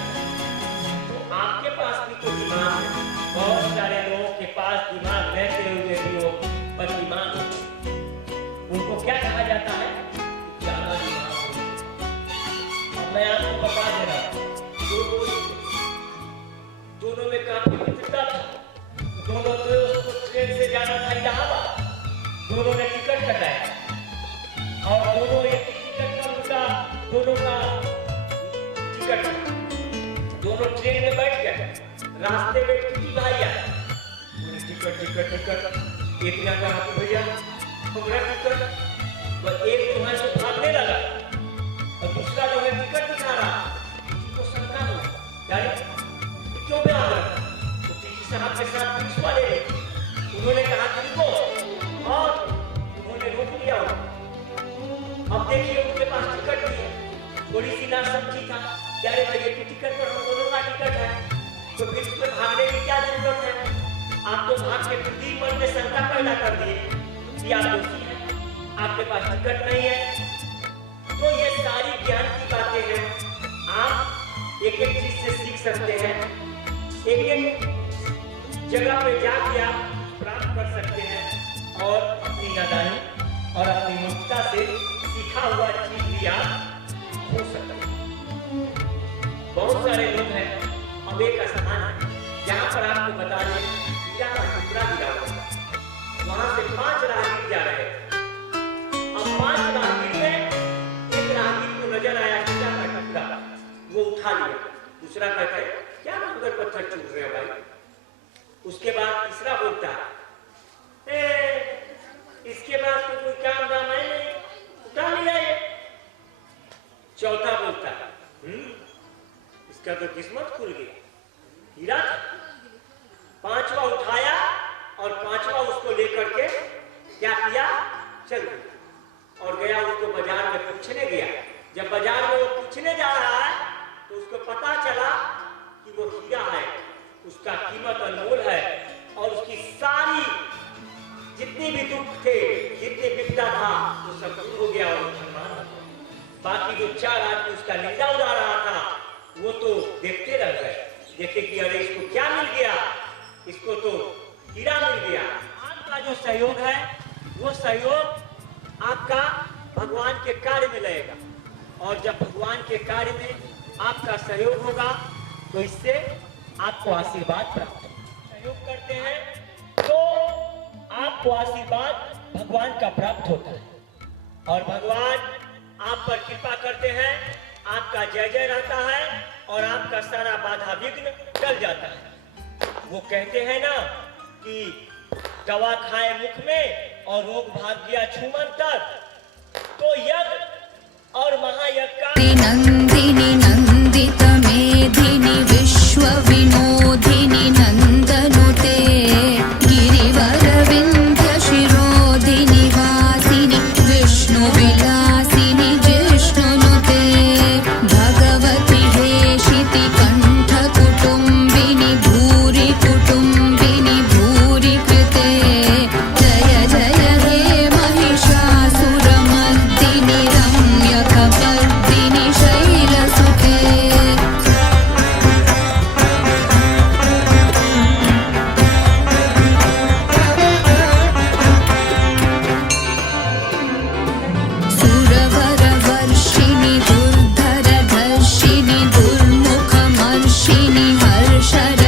तो आपके पास भी तो दिमाग है। बहुत सारे लोगों के पास दिमाग रहते हुए भी वो बददिमाग होते हैं। उनको क्या कहा जाता है? ज्यादा दिमाग होता है। अब मैं आपको बता दे रहा हूँ, दोनों में काफी मित्रता था। दोनों दोस्त को ट्रेन से जाना था इलाहाबाद, दोनों ने टिकट कटाया और दोनों एक टिकट पर उनका दोनों का टिकट, दोनों ट्रेन में बैठ गए। रास्ते में टीटी भाई आए, टिकट टिकट टिकट इतना कहा कि भैया हमारा टिकट, तो एक जो है सो भागने लगा और दूसरा जो है टिकट दिखा रहा। किसी को शंका हो, यार क्यों भाग रहा? तो टीटी साहब के साथ पुलिस वाले थे, उन्होंने कहा कि रुको और उन्होंने रोक लिया। अब देखिए उनके पास टिकट भी है, थोड़ी सी नासमझी था, क्या रे भैया की टिकट पर हम दोनों का टिकट है, तो फिर उसमें भागने की क्या जरूरत है? आप तो भाग के फिर मन में शंका पैदा कर दिए कि आप दोषी हैं, आपके पास टिकट नहीं है। तो ये सारी ज्ञान की बातें हैं, आप एक एक चीज से सीख सकते हैं, एक एक जगह पे जाके आप प्राप्त कर सकते हैं और अपनी नादानी और अपनी मूर्खता से सीखा हुआ चीज भी आप हो सकते हैं। बहुत सारे लोग हैं, अब एक स्थान है जहाँ पर आपको बता दें हीरा का टुकड़ा गिरा हुआ है, वहां से 5 राहगीर जा रहे हैं। अब 5 राहगीर में एक राहगीर को नजर आया हीरा का टुकड़ा, वो उठा लिया। दूसरा कहता है क्या मंगर पत्थर चूक रहे हैं भाई। उसके बाद तीसरा बोलता है इसके बाद तो कोई काम दाम है नहीं, उठा लिया ये। चौथा बोलता है इसका तो किस्मत खुल गई, हीरा था। 5वां उठाया और 5वां उसको लेकर के क्या किया, चल गया और गया उसको बाजार में पूछने गया। जब बाजार में वो पूछने जा रहा है तो उसको पता चला कि वो हीरा है, उसका कीमत अनमोल है और उसकी सारी जितनी भी दुख थे, जितनी विपदा था, वो सब दूर हो गया और मुसलमान हो गया। बाकी जो 4 आदमी उसका निंदा उड़ा रहा था, वो तो देखते रह गए, देखे कि अरे इसको क्या मिल गया, इसको तो हीरा मिल गया। आपका जो सहयोग है वो सहयोग आपका भगवान के कार्य में लगेगा और जब भगवान के कार्य में आपका सहयोग होगा तो इससे आपको आशीर्वाद प्राप्त होगा। सहयोग करते हैं तो आपको आशीर्वाद भगवान का प्राप्त होता है और भगवान आप पर कृपा करते हैं, आपका जय जय रहता है और आपका सारा बाधा विघ्न टल जाता है। वो कहते हैं ना कि दवा खाए मुख में और रोग भाग गया छूमन तक। तो यज्ञ और महायज्ञ का नंदिनी नंदित मेधिनी विश्व विनोदिनी नंदनुते गिरिवर विंध्य शिरोधिनी वासिनी विष्णु विलासिनी जिष्णुनुते भगवती हेशिति कंठ कुटुंबिनी भूरि कुटुंबिनी भूरि कृते जय जय हे महिषासुरमर्दिनि रम्यक शरणं